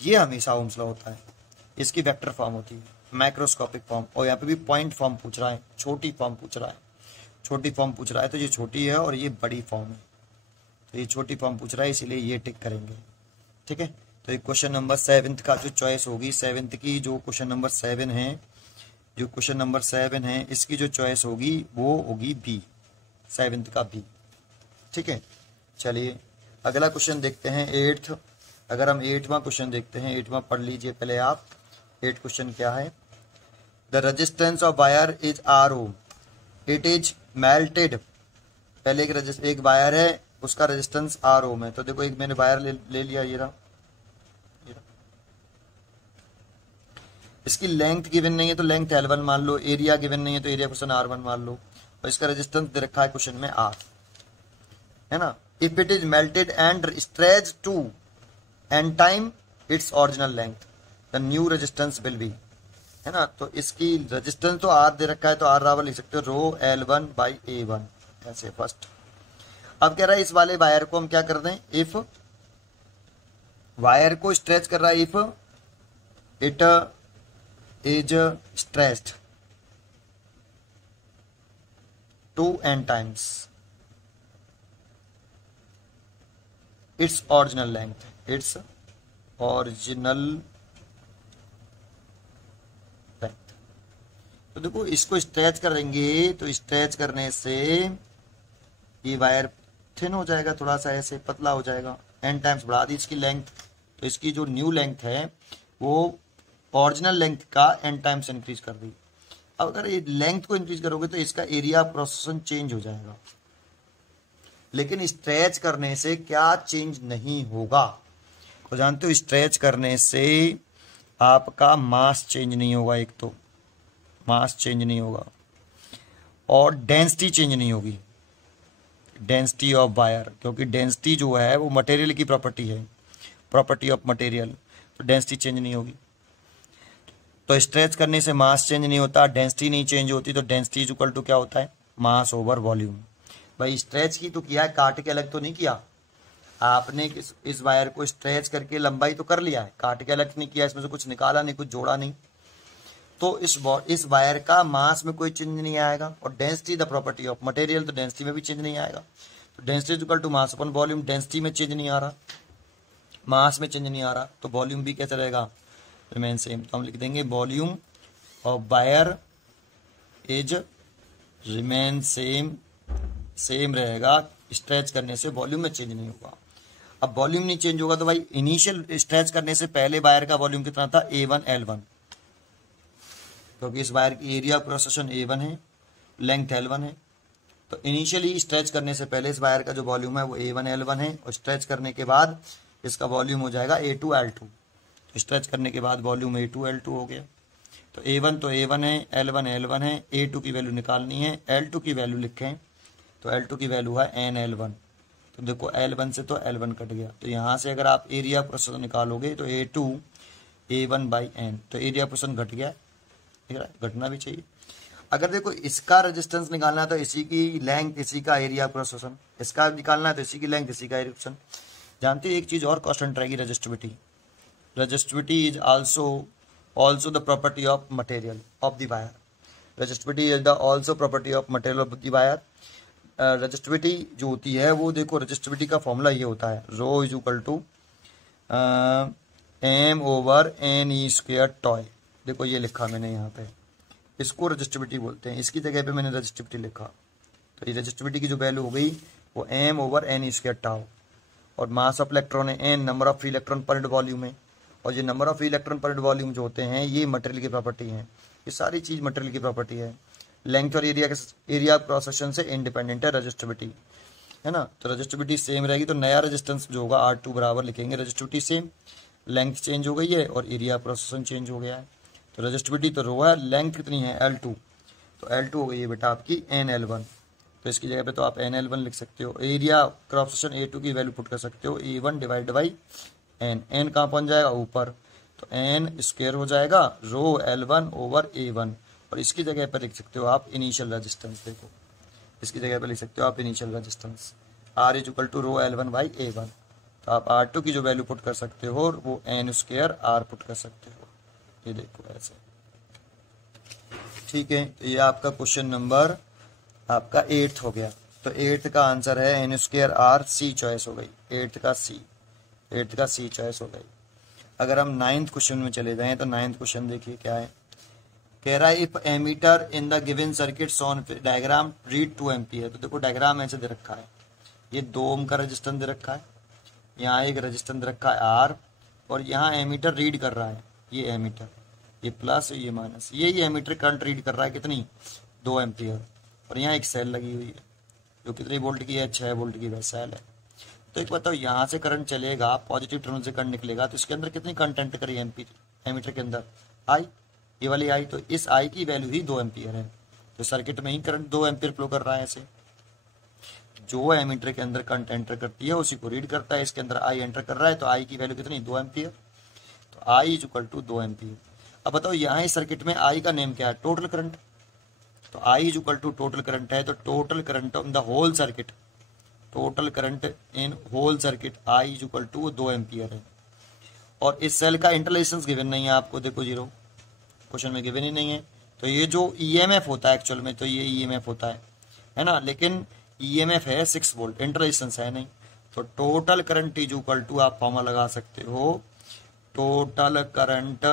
ये हमेशा ओम्स लॉ होता है, इसकी वेक्टर फॉर्म होती है मैक्रोस्कोपिक फॉर्म। और यहाँ पे भी पॉइंट फॉर्म पूछ रहा है, छोटी फॉर्म पूछ रहा है, छोटी फॉर्म पूछ रहा है, तो ये छोटी है और ये बड़ी फॉर्म है, तो ये छोटी फॉर्म पूछ रहा है इसीलिए ये टिक करेंगे। ठीक है, तो ये क्वेश्चन नंबर 7 का जो चॉइस होगी, 7 की जो क्वेश्चन नंबर 7 है, जो क्वेश्चन नंबर 7 है इसकी जो चॉइस होगी वो होगी बी, 7 का बी। ठीक है, चलिए अगला क्वेश्चन देखते हैं 8th। अगर हम 8वां क्वेश्चन देखते हैं, 8वां पढ़ लीजिए पहले आप। 8 क्वेश्चन क्या है, the resistance of wire is R ohm, it is melted. पहले एक वायर है उसका रेजिस्टेंस आर ओम है, तो देखो एक मैंने वायर ले लिया, ये रहा, इसकी लेंथ गिवन नहीं है तो लेंथ L1 मान लो, एरिया गिवन नहीं है तो एरिया क्वेश्चन R1 मान लो, और इसका रेजिस्टेंस दे रखा है क्वेश्चन में R, है ना। If it is melted and stretch to and time its original length, the new resistance will be, है ना। तो इसकी रेजिस्टेंस तो R दे रखा है तो R बराबर लिख सकते हो रो L1 बाई A1 ऐसे फर्स्ट। अब कह रहा है इस वाले वायर को हम क्या कर दें, इफ वायर को स्ट्रेच कर रहा है, if it is stretched 2n times its original length, its original length। तो देखो इसको स्ट्रेच करेंगे तो स्ट्रेच करने से ये वायर थिन हो जाएगा, थोड़ा सा ऐसे पतला हो जाएगा, n टाइम्स बढ़ा दी इसकी लेंथ, तो इसकी जो न्यू लेंथ है वो ओरिजिनल लेंथ का n टाइम्स इंक्रीज कर दी। अब अगर ये लेंथ को इंक्रीज करोगे तो इसका एरिया प्रोसेशन चेंज हो जाएगा, लेकिन स्ट्रेच करने से क्या चेंज नहीं होगा, तो जानते हो स्ट्रेच करने से आपका मास चेंज नहीं होगा, एक तो मास चेंज नहीं होगा और डेंसिटी चेंज नहीं होगी, डेंसिटी ऑफ वायर, क्योंकि डेंसिटी जो है वो मटेरियल की प्रॉपर्टी है, प्रॉपर्टी ऑफ मटेरियल, तो डेंसिटी चेंज नहीं होगी। तो स्ट्रेच करने से मास चेंज नहीं होता, डेंसिटी नहीं चेंज होती, तो डेंसिटी इक्वल टू क्या होता है, मास ओवर वॉल्यूम। भाई स्ट्रेच की तो किया है, काट के अलग तो नहीं किया आपने, इस वायर को स्ट्रेच करके लंबाई तो कर लिया है, काट के अलग नहीं किया, इसमें से कुछ निकाला नहीं, कुछ जोड़ा नहीं, तो इस वायर का मास में कोई चेंज नहीं आएगा। और density the property of material, तो डेंसिटी में भी चेंज नहीं आएगा, तो density equal to mass upon volume, density में चेंज नहीं आ रहा, मास में चेंज नहीं आ रहा, तो वॉल्यूम भी कैसे रहेगा, रिमेन सेम। तो हम लिख देंगे volume of wire is remain same, same रहेगा, स्ट्रेच करने से वॉल्यूम में चेंज नहीं होगा। अब वॉल्यूम नहीं चेंज होगा तो भाई इनिशियल स्ट्रेच करने से पहले वायर का वॉल्यूम कितना था, A1 L1, क्योंकि इस वायर की एरिया क्रॉस सेक्शन A1 है, लेंथ L1 है, तो इनिशियली स्ट्रेच करने से पहले इस वायर का जो वॉल्यूम है वो A1 L1 है, और स्ट्रेच करने के बाद इसका वॉल्यूम हो जाएगा A2 L2, स्ट्रेच करने के बाद वॉल्यूम A2 L2 हो गया। तो A1 है, L1 L1 है, A2 की वैल्यू निकालनी है, L2 की वैल्यू लिखें तो L2 की वैल्यू है NL1, तो देखो L1 से तो L1 कट गया, तो यहाँ से अगर आप एरिया प्रोसेशन निकालोगे तो A2 A1 बाई N, तो एरिया प्रोसेशन घट गया, घटना भी चाहिए। अगर देखो इसका रेजिस्टेंस निकालना है तो इसी की लेंथ, इसी का एरिया प्रोसेशन, इसका निकालना है तो इसी की लेंथ, इसी का एरिया प्रोसेशन। जानते हो एक चीज़ और कांस्टेंट रहेगी, resistivity, resistivity is also the property of material of the wire. Resistivity is the also property of material of the wire. Resistivity जो होती है वो देखो, resistivity का फॉर्मूला ये होता है rho is equal to M over N E square tau. देखो ये लिखा मैंने यहाँ पे, इसको रेजिस्टिविटी बोलते हैं, इसकी जगह पे मैंने रेजिस्टिविटी लिखा। तो ये रेजिस्टिविटी की जो वैल्यू हो गई वो M over N square tau, और मास ऑफ इलेक्ट्रॉन है N, number of free electron per volume है, और ये number of free electron per volume जो होते हैं ये मटेरियल की प्रॉपर्टी है, ये सारी चीज़ मटेरियल की प्रॉपर्टी है। लेंथ और एरिया क्रॉस सेक्शन से इंडिपेंडेंट है रेजिस्टिविटी, है ना। तो रेजिस्टिविटी सेम रहेगी, तो नया रेजिस्टेंस जो होगा R2 बराबर लिखेंगे, रेजिस्टिविटी सेम, लेंथ चेंज हो गई है और एरिया क्रॉस सेक्शन चेंज हो गया है। तो रेजिस्टिविटी तो रो है, लेंथ कितनी है L2, तो L2 हो गई है बेटा आपकी NL1, तो इसकी जगह पे तो आप NL1 लिख सकते हो। एरिया क्रॉस सेक्शन A2 की वैल्यू पुट कर सकते हो, A1 divide by N, N कहाँ पहुँच जाएगा ऊपर, तो N स्क्वायर हो जाएगा रो L1 ओवर A1, और इसकी जगह पर लिख सकते हो आप इनिशियल रेजिस्टेंस। देखो इसकी जगह पर लिख सकते हो आप initial resistance R is equal to rho L1 by A1, तो आप R2 की जो वैल्यू पुट कर सकते हो वो N स्क्वायर R पुट कर सकते हो, ये देखो ऐसे, ठीक है। तो ये आपका क्वेश्चन नंबर आपका 8th हो गया। तो 8th का आंसर है N square R, C choice हो गई, 8th का C चॉइस हो गई। अगर हम 9th क्वेश्चन में चले जाएं तो 9th क्वेश्चन देखिए क्या है, कह रहा है if ammeter in the given circuit on diagram read 2 ampere. तो देखो डायग्राम ऐसे दे रखा है, ये 2 ओम का रेजिस्टेंस दे रखा है, यहाँ एक रेजिस्टेंस दे रखा है R, और यहाँ एमीटर रीड कर रहा है, ये एमीटर, ये प्लस ये माइनस, ये एमीटर करंट रीड कर रहा है कितनी 2 एम्पियर, और यहाँ एक सेल लगी हुई है जो कितनी वोल्ट की है 6 वोल्ट की वह सेल है। तो एक बताओ यहाँ से करंट चलेगा, पॉजिटिव टर्मिनल से करंट निकलेगा, तो इसके अंदर कितनी कंटेंट करी एमीटर के अंदर आई, ये वाली आई, तो इस आई की वैल्यू ही 2 एम्पियर है। तो सर्किट में ही करंट 2 एम्पियर फ्लो कर रहा है, ऐसे जो एमीटर के अंदर करंट एंटर करती है उसी को रीड करता है, इसके अंदर आई एंटर कर रहा है, तो आई की वैल्यू कितनी 2 एम्पियर, तो I is equal to 2 ampere. अब बताओ यहाँ इस सर्किट में आई का नेम क्या है, टोटल करंट, तो I is equal to total current है, तो total current in the whole circuit, total current in whole circuit I is equal to 2 ampere है। और इस सेल का इंटरलेशंस गिवन नहीं है आपको, देखो 0 क्वेश्चन में गिवन ही नहीं है। तो ये जो ईएमएफ होता है एक्चुअल में, तो ये ईएमएफ होता है ना, लेकिन ईएमएफ है 6 वोल्ट, इंटरलेशंस है नहीं। तो total current is equal to आप फॉर्मूला लगा सकते हो, टोटल करंट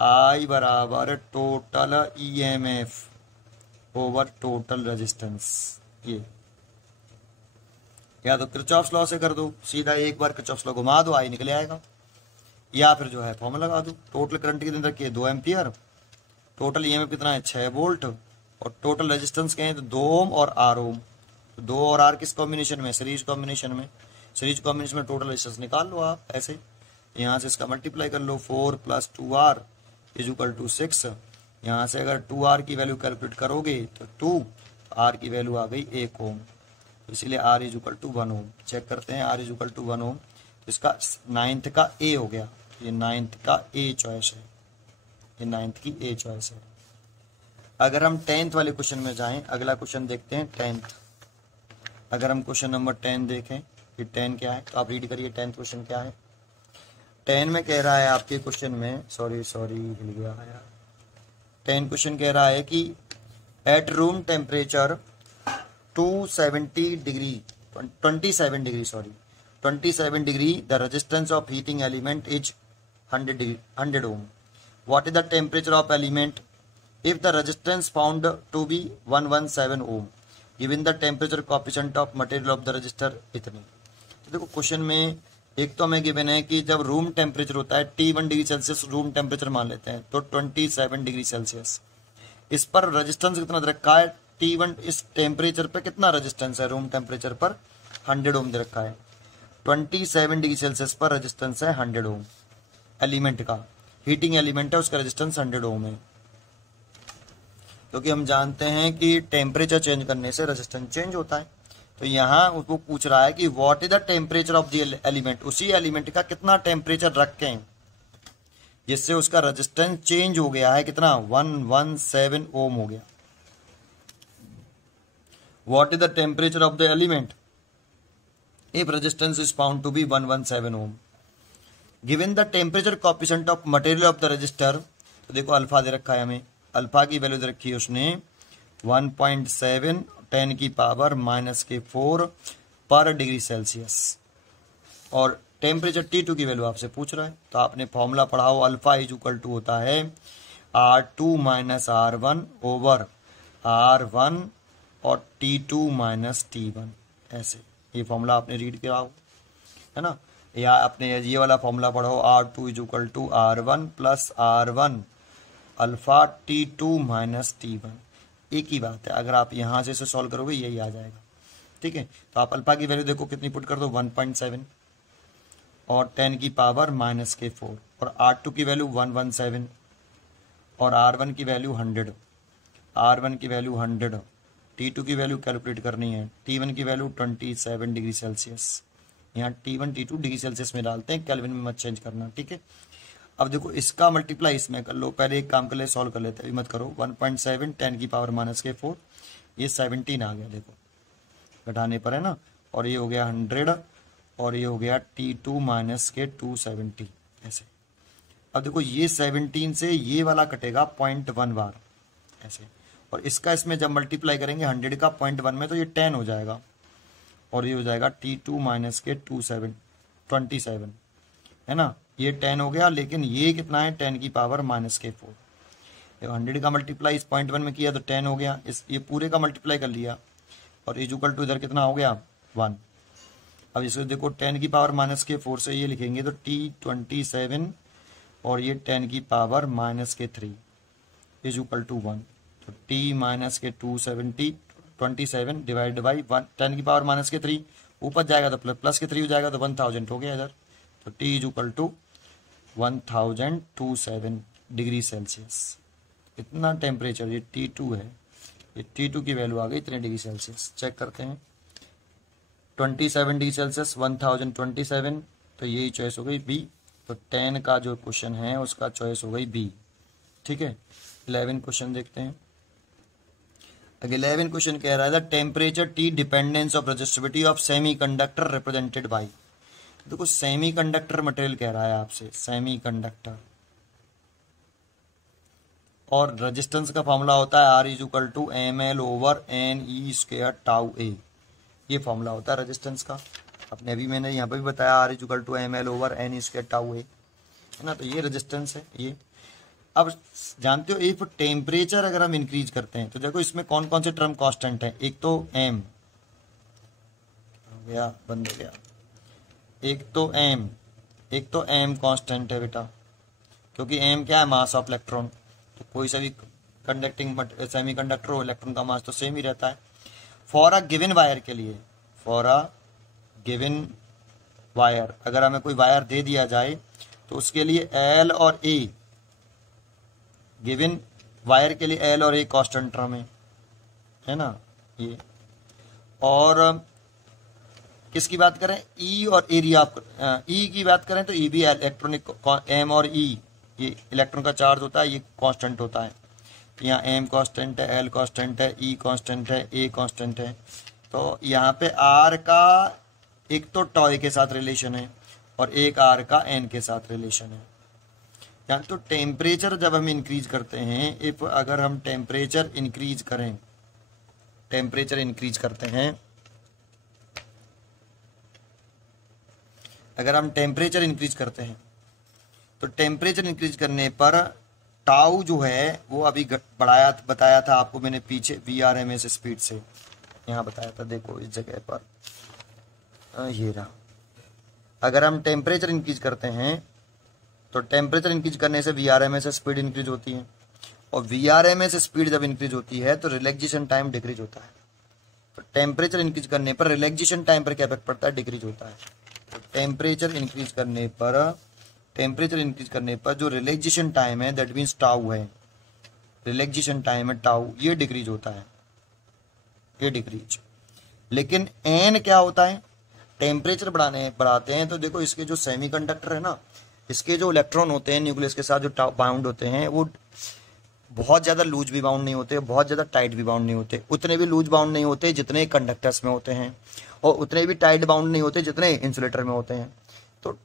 आई बराबर total EMF over total resistance. ये या तो किरचॉफ्स लॉ से कर दो, सीधा एक बार किरचॉफ्स लॉ घुमा दो, आई निकले आएगा, या फिर जो है फॉर्मूला लगा दो। टोटल करंट कितने रखी है 2 एम्पियर, टोटल ईएमएफ कितना है 6 वोल्ट, और टोटल रेजिस्टेंस कहें तो 2 ओम और R ओम, तो 2 और R किस कॉम्बिनेशन में, सीरीज कॉम्बिनेशन में, सीरीज कॉम्बिनेशन में टोटल रेजिस्टेंस निकाल लो आप ऐसे, यहाँ से इसका मल्टीप्लाई कर लो, 4 + 2R इज इक्वल टू 6, यहाँ से अगर 2R की वैल्यू कैलकुलेट करोगे तो 2, R की वैल्यू आ गई 1 ओम, तो इसीलिए R is equal to 1 ohm. Check करते हैं, R is equal to 1 ohm, तो इसका 9th का A हो गया, ये 9th का A चॉइस है, ये 9th की A चॉइस है। अगर हम 10th वाले क्वेश्चन में जाएं, अगला क्वेश्चन देखते हैं 10th। अगर हम क्वेश्चन नंबर 10 देखें कि 10 क्या है, तो आप रीड करिए 10th क्वेश्चन क्या है। 10 में कह रहा है आपके क्वेश्चन में, सॉरी हिल गया यार, 10 क्वेश्चन कह रहा है कि at room temperature 27 degree the resistance of heating element is 100 ohm. What is the temperature of element if the resistance found to be 117 ohm? Given the temperature coefficient of material of the resistor इतनी। तो देखो question में एक तो हमें given है कि जब रूम टेम्परेचर होता है T1 degree Celsius room temperature मान लेते हैं, तो 27 डिग्री सेल्सियस, इस पर रेजिस्टेंस कितना दे रखा है T1, इस टेम्परेचर पर कितना रेजिस्टेंस है रूम टेम्परेचर पर 100 ओम दे रखा है, 27 डिग्री सेल्सियस पर रेजिस्टेंस है 100 ओम एलिमेंट का, हीटिंग एलिमेंट है उसका रेजिस्टेंस 100 ओम है, क्योंकि हम जानते हैं कि टेम्परेचर चेंज करने से रेजिस्टेंस चेंज होता है। तो यहाँ उसको पूछ रहा है कि what is the temperature of the element, उसी एलिमेंट का कितना टेम्परेचर रखें जिससे उसका रेजिस्टेंस चेंज हो गया है, कितना 117 ओम हो गया। What is the temperature of the element if resistance is found to be 117 ohm. Given the temperature coefficient of material of the register, तो देखो अल्फा दे रखा है हमें, अल्फा की वैल्यू दे रखी है उसने 1.7 10 की पावर -4 पर डिग्री सेल्सियस, और टेम्परेचर T2 की वैल्यू आपसे पूछ रहा है, तो आपने फॉर्मूला पढ़ाओ, अल्फा इज इक्वल टू होता है R2 - R1 ओवर R1 और T2 - T1, ऐसे ये फॉर्मूला आपने रीड किया हो, है ना, या आपने ये वाला फॉर्मूला पढ़ो R2 is equal to R1 plus R1 alpha T2 - T1, एक ही बात है, अगर आप यहाँ से सॉल्व करोगे यही आ जाएगा, ठीक है। तो आप अल्फा की वैल्यू देखो कितनी पुट कर दो 1.7 और 10 की पावर -4, और R2 की वैल्यू 117 और R1 की वैल्यू 100, R1 की वैल्यू 100, T2 की वैल्यू कैलकुलेट करनी है, T1 की वैल्यू 27 डिग्री सेल्सियस, यहाँ T1 T2 डिग्री सेल्सियस में डालते हैं, केल्विन में मत चेंज करना, ठीक है। अब देखो इसका मल्टीप्लाई इसमें कर लो, पहले एक काम कर ले, सॉल्व कर लेते हैं, मत करो, 1.7 10 की पावर -4, ये 17 आ गया, देखो घटाने पर, है ना, और ये हो गया 100 और ये हो गया T2 - 270, ऐसे। अब देखो ये 17 से ये वाला कटेगा 0.1 बार, ऐसे, और इसका इसमें जब मल्टीप्लाई करेंगे 100 का 0.1 में, तो ये 10 हो जाएगा, और ये हो जाएगा T2 - 27, है ना, ये 10 हो गया, लेकिन ये कितना है 10 की पावर -4, 100 का मल्टीप्लाई इस 0.1 में किया तो 10 हो गया, इस ये पूरे का मल्टीप्लाई कर लिया, और इज इक्वल टू इधर कितना हो गया 1। अब इसको देखो 10 की पावर -4 से ये लिखेंगे तो T27 और ये 10 की पावर -3 इज इक्वल टू 1, तो T -270 27 डिवाइड बाई 1, 10 की पावर -3 ऊपर जाएगा तो प्लस के 3 हो जाएगा, तो 1000 हो गया इधर, तो T is equal to 1027 degree Celsius. इतना टेम्परेचर ये T2 है, ये T2 की वैल्यू आ गई इतने डिग्री सेल्सियस। चेक करते हैं, 27 डिग्री सेल्सियस 1027, तो यही चॉइस हो गई बी, तो 10 का जो क्वेश्चन है उसका चॉइस हो गई बी, ठीक है। 11 क्वेश्चन देखते हैं। अगे 11 क्वेश्चन कह रहा है temperature T dependence of resistivity of semiconductor represented by, देखो सेमीकंडक्टर मटेरियल कह रहा है आपसे, सेमीकंडक्टर, और रेजिस्टेंस का फॉर्मूला होता है R is equal to ML over NE² tau A, ये फॉर्मूला होता है रेजिस्टेंस का, अपने अभी मैंने यहाँ पे भी बताया R is equal to ML over NE² tau A, है ना, तो ये रेजिस्टेंस है ये। अब जानते हो इफ टेम्परेचर अगर हम इंक्रीज करते हैं तो देखो इसमें कौन कौन से टर्म कांस्टेंट है, एक तो M हो गया, बंद हो गया, एक तो M कांस्टेंट है बेटा, क्योंकि M क्या है, मास ऑफ इलेक्ट्रॉन, तो कोई सा भी कंडक्टिंग सेमीकंडक्टर हो, इलेक्ट्रॉन का मास तो सेम ही रहता है। फॉर अ गिवन वायर के लिए, फॉर अ गिवन वायर, अगर हमें कोई वायर दे दिया जाए तो उसके लिए L और A, गिवन वायर के लिए L और A कांस्टेंट टर्म है ना ये। और किसकी बात करें, E और एरिया, E की बात करें तो E भी इलेक्ट्रॉनिक, M और E ये इलेक्ट्रॉन का चार्ज होता है, ये कांस्टेंट होता है, यहाँ M कांस्टेंट है, L कांस्टेंट है, E कांस्टेंट है, A कांस्टेंट है। तो यहाँ पे R का एक तो टॉय के साथ रिलेशन है और एक R का N के साथ रिलेशन है। यहाँ तो टेम्परेचर जब हम इंक्रीज करते हैं, इफ अगर हम टेम्परेचर इंक्रीज करें, टेम्परेचर इंक्रीज करते हैं, अगर हम टेम्परेचर इंक्रीज करते हैं तो टेम्परेचर इंक्रीज करने पर टाउ जो है वो अभी बताया था आपको मैंने पीछे VRMS स्पीड से, यहाँ बताया था, देखो इस जगह पर ये रहा। अगर हम टेम्परेचर इंक्रीज करते हैं तो टेम्परेचर इंक्रीज करने से VRMS स्पीड इंक्रीज होती है, और VRMS स्पीड जब इंक्रीज होती है तो रिलैक्सेशन टाइम डिक्रीज होता है। तो टेम्परेचर इंक्रीज करने पर रिलैक्सेशन टाइम पर क्या इफेक्ट पड़ता है, डिक्रीज होता है। तो टेम्परेचर इंक्रीज करने पर जो रिलैक्सेशन टाइम है दैट मीन्स टाउ है, रिलैक्सेशन टाइम है टाउ, ये डिक्रीज होता है, ये डिक्रीज। लेकिन एन क्या होता है, टेम्परेचर बढ़ाते हैं तो देखो इसके जो सेमीकंडक्टर है ना, इसके जो इलेक्ट्रॉन होते हैं न्यूक्लियस के साथ जो बाउंड होते हैं वो बहुत ज़्यादा लूज भी बाउंड नहीं होते, बहुत ज़्यादा टाइट भी बाउंड नहीं होते, उतने भी लूज बाउंड नहीं होते जितने कंडक्टर्स में होते हैं, और उतने भी टाइट बाउंड नहीं होते जितने इंसुलेटर में होते हैं। तो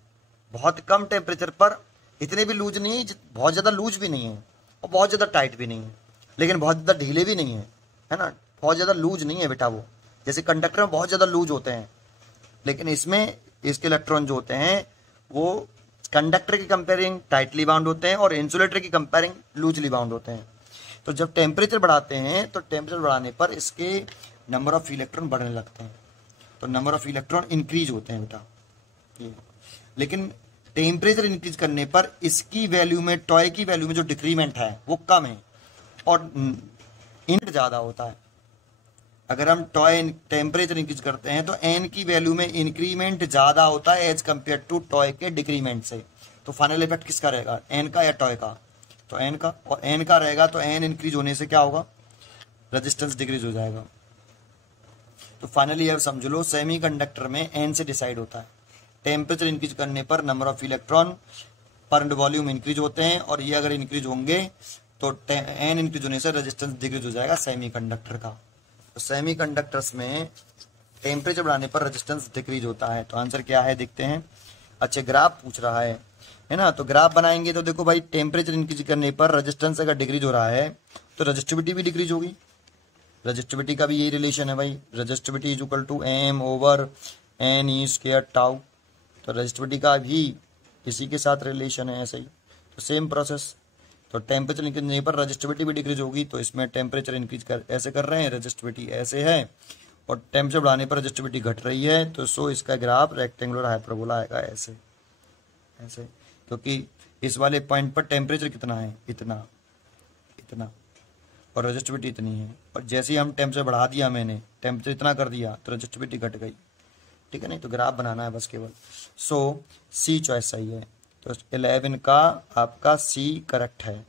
बहुत कम टेम्परेचर पर इतने भी लूज नहीं है, बहुत ज़्यादा लूज भी नहीं है और बहुत ज़्यादा टाइट भी नहीं है, लेकिन बहुत ज़्यादा ढीले भी नहीं है ना, बहुत ज़्यादा लूज नहीं है बेटा। वो जैसे कंडक्टर में बहुत ज़्यादा लूज होते हैं, लेकिन इसमें इसके इलेक्ट्रॉन जो होते हैं वो कंडक्टर की कंपेयरिंग टाइटली बाउंड होते हैं और इंसुलेटर की कंपेयरिंग लूजली बाउंड होते हैं। तो जब टेम्परेचर बढ़ाते हैं तो टेम्परेचर बढ़ाने पर इसके नंबर ऑफ इलेक्ट्रॉन बढ़ने लगते हैं, तो नंबर ऑफ इलेक्ट्रॉन इंक्रीज होते हैं बेटा ये। लेकिन टेम्परेचर इंक्रीज करने पर इसकी वैल्यू में, टॉय की वैल्यू में जो डिक्रीमेंट है वो कम है और इन ज़्यादा होता है। अगर हम टॉय टेम्परेचर इंक्रीज करते हैं तो एन की वैल्यू में इंक्रीमेंट ज़्यादा होता है एज कम्पेयर टू टॉय के डिक्रीमेंट से। तो फाइनल इफेक्ट किसका रहेगा, एन का या टॉय का? तो एन का, और एन का रहेगा तो एन इंक्रीज होने से क्या होगा, रेजिस्टेंस डिक्रीज हो जाएगा। तो फाइनली अब समझ लो सेमीकंडक्टर में एन से डिसाइड होता है। टेम्परेचर इंक्रीज करने पर number of electron per volume increase होते हैं, और ये अगर इंक्रीज होंगे तो एन इंक्रीज होने से रेजिस्टेंस डिक्रीज हो जाएगा सेमीकंडक्टर का। तो सेमीकंडक्टर्स में टेम्परेचर बढ़ाने पर रेजिस्टेंस डिक्रीज होता है। तो आंसर क्या है देखते हैं। अच्छे ग्राफ पूछ रहा है ना, तो ग्राफ बनाएंगे तो देखो भाई टेम्परेचर इंक्रीज करने पर रेजिस्टेंस अगर डिक्रीज हो रहा है तो रेजिस्टिविटी भी डिक्रीज होगी। रेजिस्टिविटी का भी यही रिलेशन है भाई, resistivity is equal to M over N E square tau. तो रेजिस्टिविटी का भी इसी के साथ रिलेशन है ऐसे ही। तो सेम प्रोसेस, तो टेम्परेचर इंक्रीज होने पर रेजिस्टिविटी भी डिक्रीज होगी। तो इसमें टेम्परेचर इंक्रीज कर ऐसे कर रहे हैं, रेजिस्टिविटी ऐसे है, और टेम्परेचर बढ़ाने पर रेजिस्टिविटी घट रही है। तो सो इसका ग्राफ रेक्टेंगुलर हाइपरबोला आएगा ऐसे ऐसे, क्योंकि इस वाले पॉइंट पर टेम्परेचर कितना है, इतना इतना, और रेजिस्टिविटी इतनी है। और जैसे ही हम टेम्परेचर बढ़ा दिया, मैंने टेम्परेचर इतना कर दिया तो रेजिस्टिविटी घट गई, ठीक है नहीं। तो ग्राफ बनाना है बस केवल। सो सी चॉइस सही है। तो 11 का आपका सी करेक्ट है।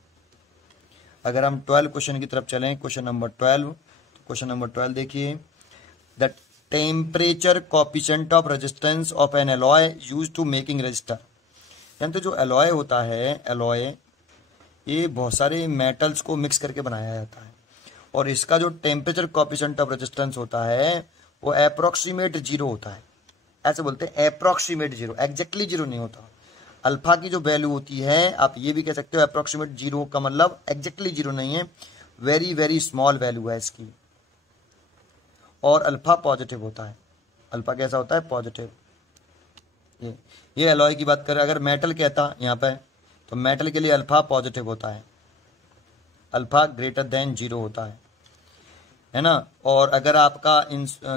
अगर हम 12 क्वेश्चन की तरफ चलें, क्वेश्चन नंबर 12, तो क्वेश्चन नंबर 12 देखिए, the temperature coefficient of resistance of an alloy used to making register. यानी तो जो एलॉय होता है, एलॉय ये बहुत सारे मेटल्स को मिक्स करके बनाया जाता है, और इसका जो टेम्परेचर कोएफिशिएंट ऑफ रेजिस्टेंस होता है वो अप्रोक्सीमेट 0 होता है। ऐसे बोलते हैं अप्रोक्सीमेट 0, एग्जैक्टली 0 नहीं होता। अल्फा की जो वैल्यू होती है, आप ये भी कह सकते हो अप्रोक्सीमेट 0 का मतलब एग्जैक्टली 0 नहीं है, वेरी वेरी स्मॉल वैल्यू है इसकी। और अल्फा पॉजिटिव होता है। अल्फा कैसा होता है, पॉजिटिव। ये एलॉय की बात करें, अगर मेटल कहता यहाँ पे, तो मेटल के लिए अल्फा पॉजिटिव होता है, अल्फा ग्रेटर देन 0 होता है ना। और अगर आपका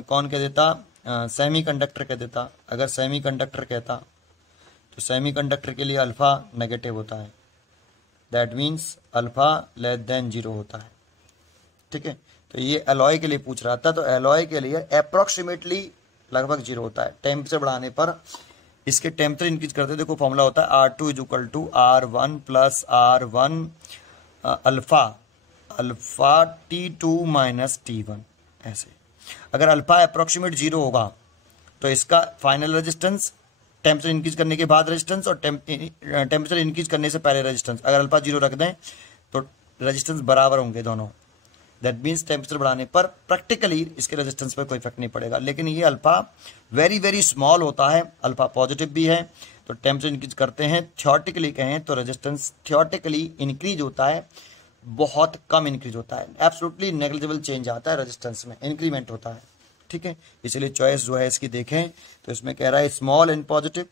कौन कह देता, सेमीकंडक्टर कह देता, अगर सेमीकंडक्टर कहता तो सेमीकंडक्टर के लिए अल्फा नेगेटिव होता है, that means alpha less than 0 होता है, ठीक है। तो ये एलॉय के लिए पूछ रहा था, तो एलॉय के लिए अप्रोक्सीमेटली लगभग 0 होता है। टेम्परेचर बढ़ाने पर इसके टेम्परेचर इंक्रीज करते, देखो फॉर्मूला होता है R2 is equal to R1 plus R1 alpha alpha T2 minus T1 ऐसे। अगर अल्फा अप्रोक्सीमेट 0 होगा तो इसका फाइनल रेजिस्टेंस टेम्परेचर इंक्रीज करने के बाद रेजिस्टेंस और टेम्परेचर इंक्रीज करने से पहले रेजिस्टेंस, अगर अल्फा 0 रख दें तो रेजिस्टेंस बराबर होंगे दोनों। दैट मीन्स टेम्परेचर बढ़ाने पर प्रैक्टिकली इसके रेजिस्टेंस पर कोई इफेक्ट नहीं पड़ेगा। लेकिन ये अल्फा वेरी वेरी स्मॉल होता है, अल्फा पॉजिटिव भी है, तो टेम्परेचर इंक्रीज करते हैं। थियोरेटिकली कहें तो रेजिस्टेंस थियोरेटिकली इंक्रीज होता है, बहुत कम इंक्रीज होता है, एब्सोल्युटली नेग्लिजिबल चेंज आता है रेजिस्टेंस में, इंक्रीमेंट होता है, ठीक है। इसलिए चॉइस जो है इसकी देखें तो इसमें कह रहा है स्मॉल एंड पॉजिटिव,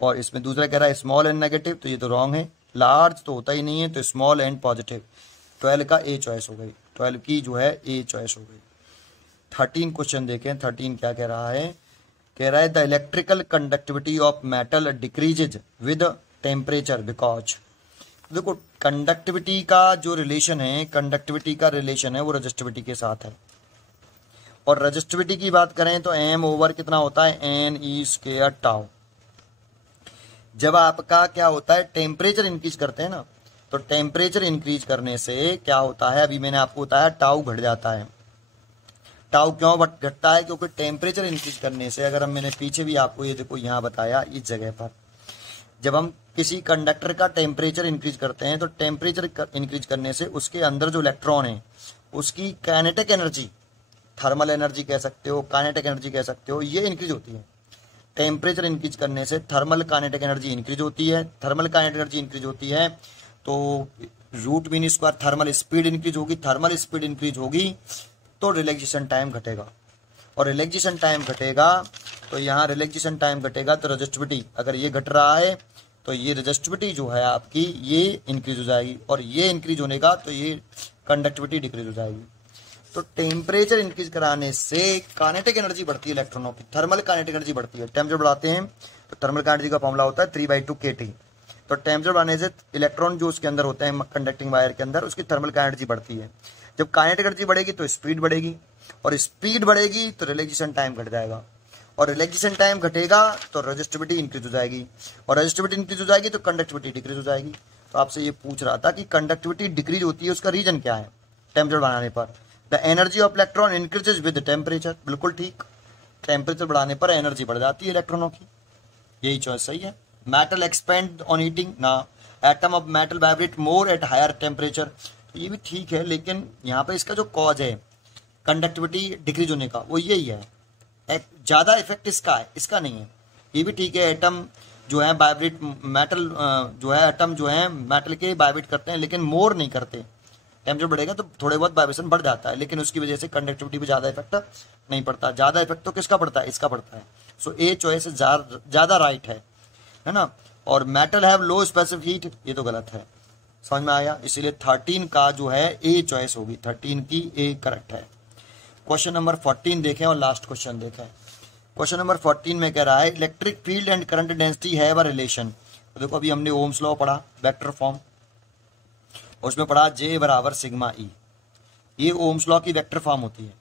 और इसमें दूसरा कह रहा है स्मॉल एंड नेगेटिव, तो ये तो रॉन्ग है, लार्ज तो होता ही नहीं है, तो स्मॉल एंड पॉजिटिव। 12 का ए चॉइस हो गई, 12 की जो है ए चॉइस हो गई। 13 क्वेश्चन देखें, 13 क्या कह रहा है, कह रहा है the electrical conductivity of metal decreases with temperature because. देखो कंडक्टिविटी का जो रिलेशन है, कंडक्टिविटी का रिलेशन है वो रेजिस्टिविटी के साथ है, और रेजिस्टिविटी की बात करें तो एम ओवर कितना होता है, एन ई स्क्वायर टाउ। जब आपका क्या होता है, टेम्परेचर इंक्रीज करते हैं ना, तो टेम्परेचर इंक्रीज करने से क्या होता है, अभी मैंने आपको बताया टाउ घट जाता है। टाउ क्यों घटता है, क्योंकि टेम्परेचर इंक्रीज करने से, अगर हम मैंने पीछे भी आपको ये देखो यहाँ बताया इस जगह पर, जब हम किसी कंडक्टर का टेम्परेचर इंक्रीज करते हैं तो टेम्परेचर इंक्रीज करने से उसके अंदर जो इलेक्ट्रॉन है उसकी काइनेटिक एनर्जी, थर्मल एनर्जी कह सकते हो, काइनेटिक एनर्जी कह सकते हो, ये इंक्रीज होती है। टेम्परेचर इंक्रीज करने से थर्मल काइनेटिक एनर्जी इंक्रीज होती है। थर्मल काइनेटिक एनर्जी इंक्रीज होती है तो root mean square thermal speed increase होगी। थर्मल स्पीड इंक्रीज होगी तो रिलैक्सेशन टाइम घटेगा, और रिलैक्सेशन टाइम घटेगा तो यहाँ रिलैक्सेशन टाइम घटेगा तो रेजिस्टिविटी, अगर ये घट रहा है तो ये रेजिस्टिविटी जो है आपकी ये इंक्रीज हो जाएगी, और ये इंक्रीज होने का तो ये कंडक्टिविटी डिक्रीज हो जाएगी। तो टेम्परेचर इंक्रीज कराने से काइनेटिक एनर्जी बढ़ती है इलेक्ट्रॉनों की, थर्मल काइनेटिक एनर्जी बढ़ती है। टेम्परेचर बढ़ाते हैं तो थर्मल काइनेटिक का फॉर्मूला होता है 3/2 kT। तो टेम्परेचर बढ़ाने से इलेक्ट्रॉन जो उसके अंदर होते हैं कंडक्टिंग वायर के अंदर, उसकी थर्मल काइनेटिक एनर्जी बढ़ती है। जब काइनेटिक एनर्जी बढ़ेगी तो स्पीड बढ़ेगी, और स्पीड बढ़ेगी तो रिलैक्सेशन टाइम घट जाएगा, और रिलैक्सेशन टाइम घटेगा तो रेजिस्टिविटी इंक्रीज हो जाएगी, और रेजिस्टिविटी इंक्रीज हो जाएगी तो कंडक्टिविटी डिक्रीज हो जाएगी। तो आपसे ये पूछ रहा था कि कंडक्टिविटी डिक्रीज होती है, उसका रीजन क्या है टेम्परेचर बढ़ाने पर। The energy of electron increases with temperature, बिल्कुल ठीक, टेम्परेचर बढ़ाने पर एनर्जी बढ़ जाती है इलेक्ट्रॉनों की, यही चॉइस सही है। मेटल एक्सपेंड ऑन हीटिंग ना, atom of metal vibrate more at higher temperature, ये भी ठीक है, लेकिन यहाँ पे इसका जो कॉज है कंडक्टिविटी डिक्रीज होने का वो यही है, ज्यादा इफेक्ट इसका है, इसका नहीं है। ये भी ठीक है, एटम जो है वाइब्रेट, मेटल जो है एटम जो है मेटल के वाइब्रेट करते हैं लेकिन मोर नहीं करते। टेम्परेचर बढ़ेगा तो थोड़े बहुत वाइब्रेशन बढ़ जाता है, लेकिन उसकी वजह से कंडक्टिविटी पे ज्यादा इफेक्ट नहीं पड़ता। ज्यादा इफेक्ट तो किसका पड़ता है, इसका पड़ता है। सो ए चॉइस ज्यादा राइट है ना। और metal have low specific heat, ये तो गलत है, समझ में आया। इसीलिए 13 का जो है ए चॉइस होगी, 13 की ए करेक्ट है। क्वेश्चन नंबर 14 देखें और लास्ट क्वेश्चन देखें। क्वेश्चन नंबर 14 में कह रहा है electric field and current density have a relation. तो देखो अभी हमने ओम्स लॉ पढ़ा वेक्टर फॉर्म, उसमें पढ़ा J बराबर सिग्मा E, ये ओम्स लॉ की वेक्टर फॉर्म होती है।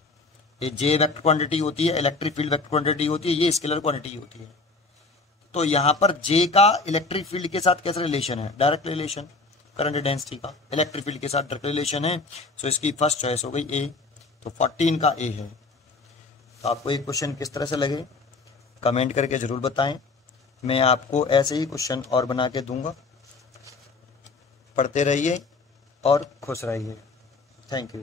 ये J वेक्टर क्वांटिटी होती है, इलेक्ट्रिक फील्ड वेक्टर क्वांटिटी होती है, ये स्केलर क्वांटिटी होती है। तो यहाँ पर J का इलेक्ट्रिक फील्ड के साथ कैसा रिलेशन है, डायरेक्ट रिलेशन। करंट डेंसिटी का इलेक्ट्रिक फील्ड के साथ डायरेक्ट रिलेशन है, सो इसकी फर्स्ट चॉइस हो गई ए। तो 14 का ए है। तो आपको ये क्वेश्चन किस तरह से लगे कमेंट करके ज़रूर बताएं, मैं आपको ऐसे ही क्वेश्चन और बना के दूंगा। पढ़ते रहिए और खुश रहिए। Thank you.